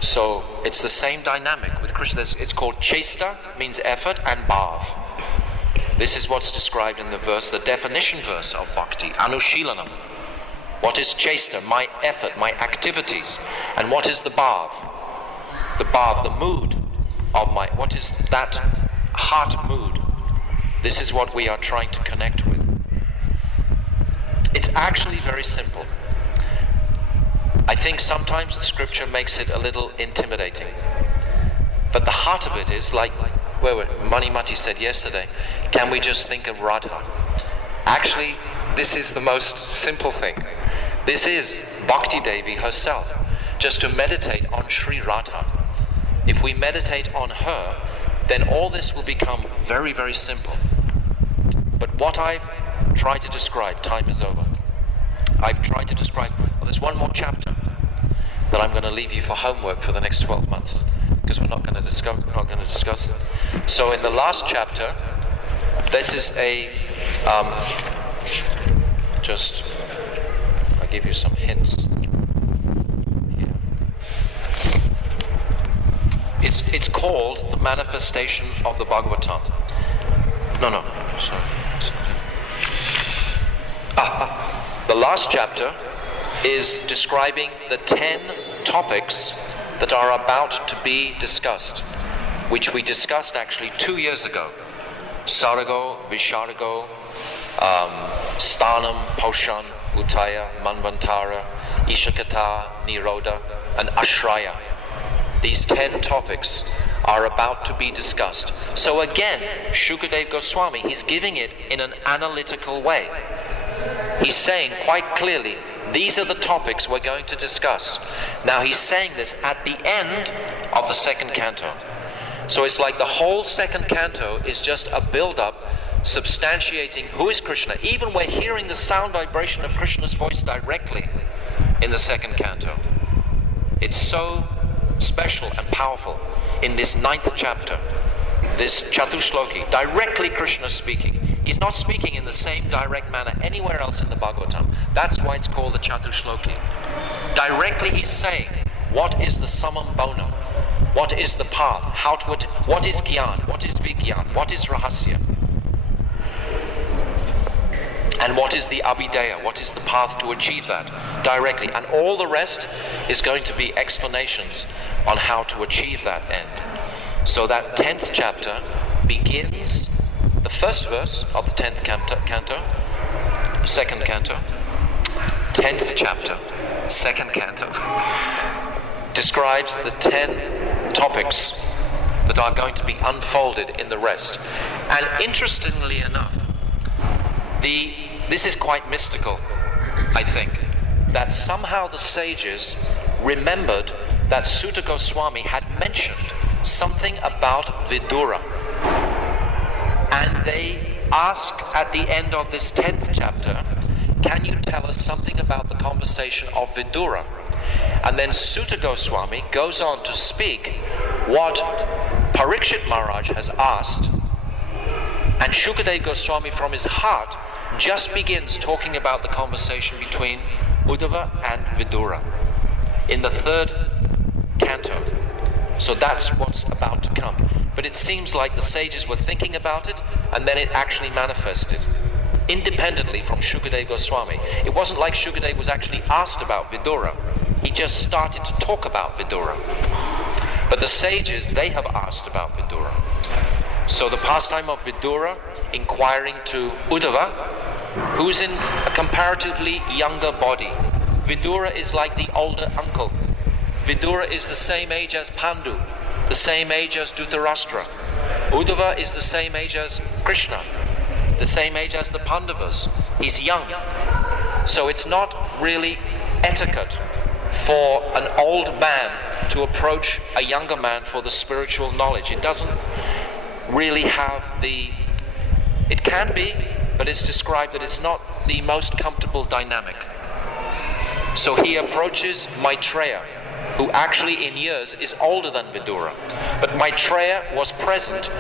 So it's the same dynamic with Krishna. It's called chesta, means effort, and bhav. This is what's described in the verse, the definition verse of bhakti, anushilanam. What is chesta? My effort, my activities. And what is the bhav? The bhav, the mood of what is that heart mood? This is what we are trying to connect with. It's actually very simple. I think sometimes the scripture makes it a little intimidating. But the heart of it is like Manimati said yesterday, can we just think of Radha? Actually, this is the most simple thing. This is Bhakti Devi herself. just to meditate on Sri Radha. If we meditate on her, then all this will become very, very simple. But what I've tried to describe, time is over. I've tried to describe, well, there's one more chapter that I'm going to leave you for homework for the next 12 months, because we're not going to discuss it. So in the last chapter, this is I'll give you some hints. It's called the manifestation of the Bhagavatam. The last chapter is describing the 10 topics that are about to be discussed, which we discussed actually 2 years ago. Sarago, Visharago, Stanam, Poshan, Uttaya, Manvantara, Ishakata, Nirodha, and Ashraya. These 10 topics are about to be discussed. So again, Shukadeva Goswami, he's giving it in an analytical way. He's saying quite clearly, these are the topics we're going to discuss. Now he's saying this at the end of the second canto. So it's like the whole second canto is just a build-up substantiating who is Krishna. Even we're hearing the sound vibration of Krishna's voice directly in the second canto. It's so special and powerful. In this 9th chapter, this Catur Sloki, directly Krishna speaking. He's not speaking in the same direct manner anywhere else in the Bhagavatam. That's why it's called the Catur Sloki. Directly he's saying, what is the summum bonum? What is the path? What is Gyan? What is Vigyan? What is Rahasya? And what is the Abhideya? What is the path to achieve that? Directly. And all the rest is going to be explanations on how to achieve that end. So that 10th chapter begins, the first verse of the 10th canto, second canto, 10th chapter, second canto, describes the 10 topics that are going to be unfolded in the rest. And interestingly enough, this is quite mystical, I think, that somehow the sages remembered that Sutta Goswami had mentioned something about Vidura. And they ask at the end of this 10th chapter, can you tell us something about the conversation of Vidura? And then Sutta Goswami goes on to speak what Parikshit Maharaj has asked, and Shukadeva Goswami from his heart just begins talking about the conversation between Uddhava and Vidura in the 3rd canto. So that's what's about to come. But it seems like the sages were thinking about it, and then it actually manifested independently from Shukadeva Goswami. It wasn't like Shukadeva was actually asked about Vidura. He just started to talk about Vidura. But the sages, they have asked about Vidura. So the pastime of Vidura, inquiring to Uddhava, who's in a comparatively younger body. Vidura is like the older uncle. Vidura is the same age as Pandu, the same age as Dhritarashtra. Uddhava is the same age as Krishna, the same age as the Pandavas. He's young. So it's not really etiquette for an old man to approach a younger man for the spiritual knowledge. It doesn't really have it can be, but it's described that it's not the most comfortable dynamic. So he approaches Maitreya, who actually in years is older than Vidura. But Maitreya was present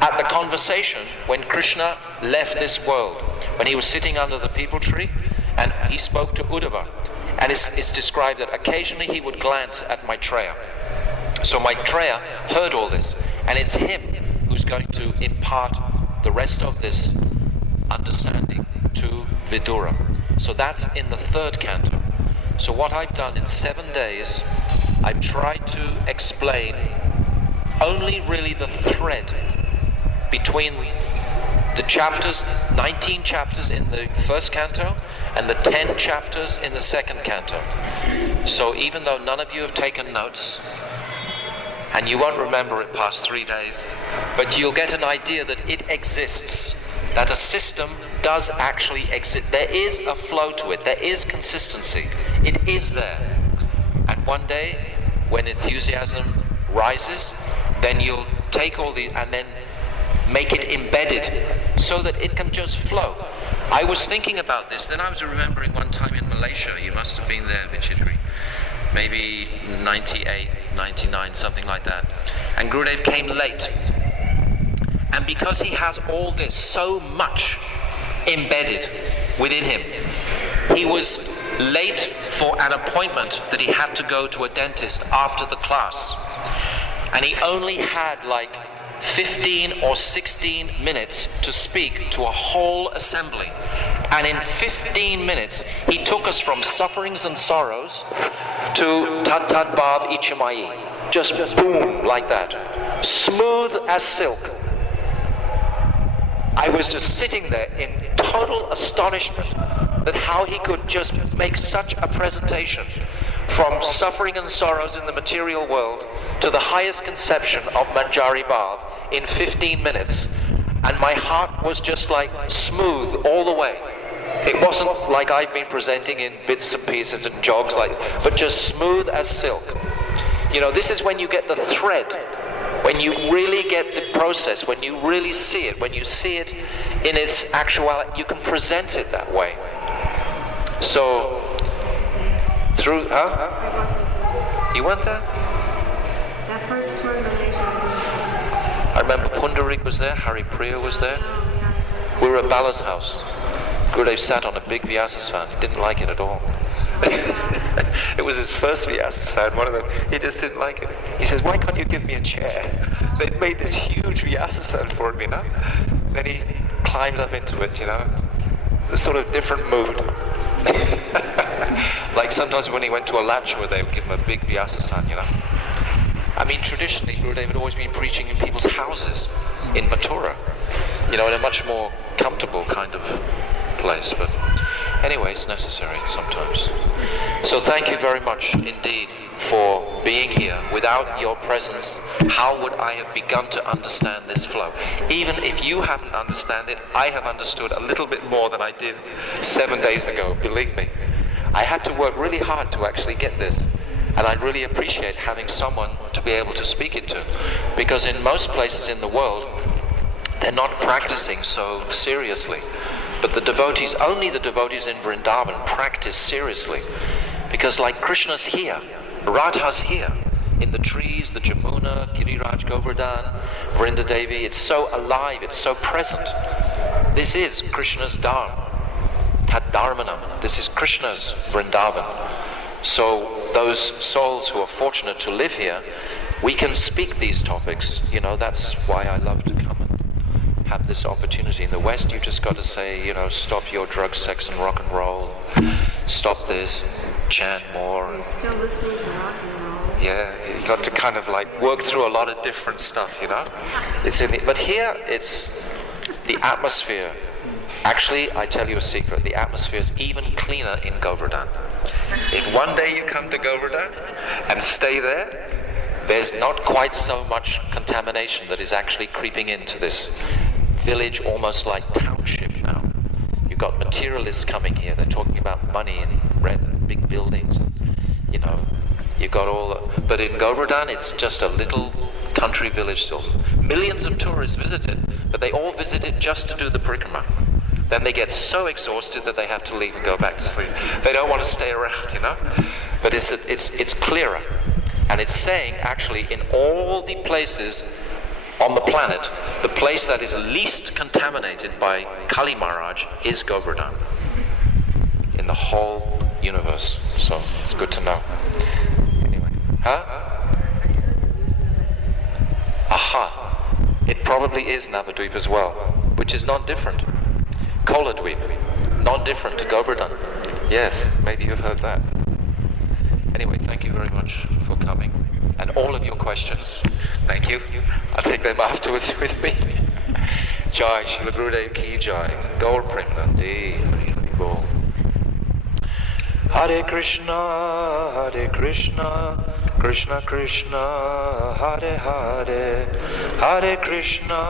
at the conversation when Krishna left this world, when he was sitting under the peepal tree, and he spoke to Uddhava. And it's described that occasionally he would glance at Maitreya. So Maitreya heard all this, and it's him who's going to impart the rest of this understanding to Vidura. So that's in the 3rd canto. So what I've done in 7 days, I've tried to explain only really the thread between the chapters, 19 chapters in the 1st canto and the 10 chapters in the 2nd canto. So even though none of you have taken notes, and you won't remember it past 3 days, but you'll get an idea that it exists, that a system does actually exist. There is a flow to it, there is consistency, it is there. And one day, when enthusiasm rises, then you'll take all the, and then make it embedded so that it can just flow. I was thinking about this, then I was remembering one time in Malaysia, you must have been there, Vichitri, maybe 98, 99, something like that. And Gurudev came late. And because he has all this so much embedded within him, he was late for an appointment that he had to go to a dentist after the class. And he only had like 15 or 16 minutes to speak to a whole assembly. And in 15 minutes, he took us from sufferings and sorrows to Tat Tat Bhav Ichamai. Just boom, like that. Smooth as silk. I was just sitting there in total astonishment that how he could just make such a presentation from suffering and sorrows in the material world to the highest conception of Manjari Bhav in 15 minutes. And my heart was just like smooth all the way. It wasn't like I've been presenting in bits and pieces and jogs, but just smooth as silk. You know, this is when you get the thread, when you really get the process, when you really see it, when you see it in its actuality, you can present it that way. So, through, You went there? That first tour in Malaysia. I remember Pundarik was there, Hari Priya was there. We were at Bala's house. Gurudev sat on a big Vyasasana. He didn't like it at all. It was his first Vyasasana, one of them. He just didn't like it. He says, why can't you give me a chair? They'd made this huge Vyasasana for him, you know. Then he climbed up into it, you know. A sort of different mood. Like sometimes when he went to a lecture, they would give him a big Vyasasana, you know. I mean, traditionally, Gurudev had always been preaching in people's houses in Mathura, you know, in a much more comfortable kind of place. But anyway, it's necessary sometimes. So thank you very much indeed for being here. Without your presence, how would I have begun to understand this flow? Even if you haven't understood it, I have understood a little bit more than I did 7 days ago, believe me. I had to work really hard to actually get this. And I really appreciate having someone to be able to speak it to. Because in most places in the world, they're not practicing so seriously. But the devotees, only the devotees in Vrindavan practice seriously. Because like Krishna's here, Radha's here, in the trees, the Jamuna, Giriraj Govardhan, Vrindadevi, it's so alive, it's so present. This is Krishna's Dharma, Tad Dharmanam. This is Krishna's Vrindavan. So those souls who are fortunate to live here, we can speak these topics. You know, that's why I love to come and have this opportunity. In the West, you've just got to say, you know, stop your drugs, sex and rock and roll. Stop this, chant more. You're still listening to rock and roll. Yeah, you've got to kind of like work through a lot of different stuff, you know. It's in the, but here, it's the atmosphere. Actually, I tell you a secret, the atmosphere is even cleaner in Govardhan. If one day you come to Govardhan and stay there, there's not quite so much contamination that is actually creeping into this village, almost like township now. You've got materialists coming here, they're talking about money and rent and big buildings, and, you know, you've got all the, but in Govardhan it's just a little country village still. Millions of tourists visit it, but they all visit it just to do the parikrama. Then they get so exhausted that they have to leave and go back to sleep. They don't want to stay around, you know. But it's clearer. And it's saying, actually, in all the places on the planet, the place that is least contaminated by Kali Maharaj is Govardhan. In the whole universe. So, it's good to know. Anyway. Aha. It probably is Navadvip as well, which is not different. Koladweep, non-different to Govardhan. Yes, maybe you've heard that. Anyway, thank you very much for coming. And all of your questions. Thank you. I'll take them afterwards with me. Jai, Srila Gurudev Ki Jai. Gaur Premanandi. Hare Krishna, Hare Krishna, Krishna Krishna, Hare Hare, Hare Krishna,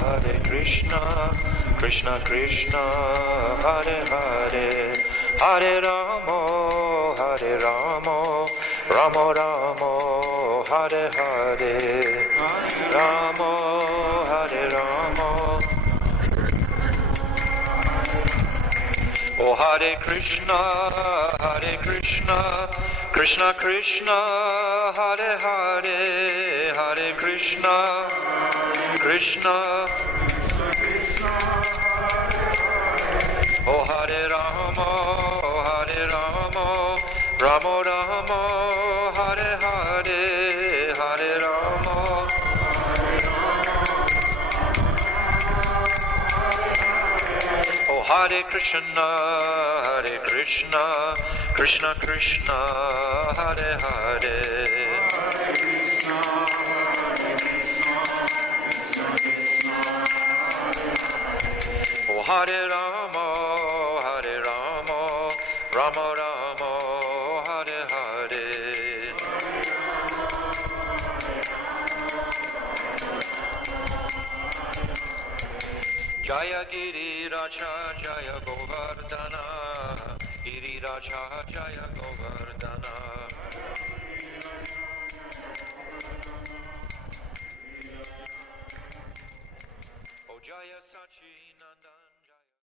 Hare Krishna, Krishna Krishna, Hare Hare, Hare Rama, Hare Rama, Ramo Ramo Hare Hare, Ramo Hare Ramo. Oh Hare Krishna, Krishna Krishna, Hare Hare, Hare Krishna, Krishna. Oh Hare Rama, Ramo Ramo, Hare Hare, Hare Rama. Oh Hare Krishna, Krishna Krishna, Hare Hare. Oh Hare Rama, Rama Rama, Hare Hare. Jaya Giri Raja Jaya Govardhana, Giri Raja Jaya Govardhana.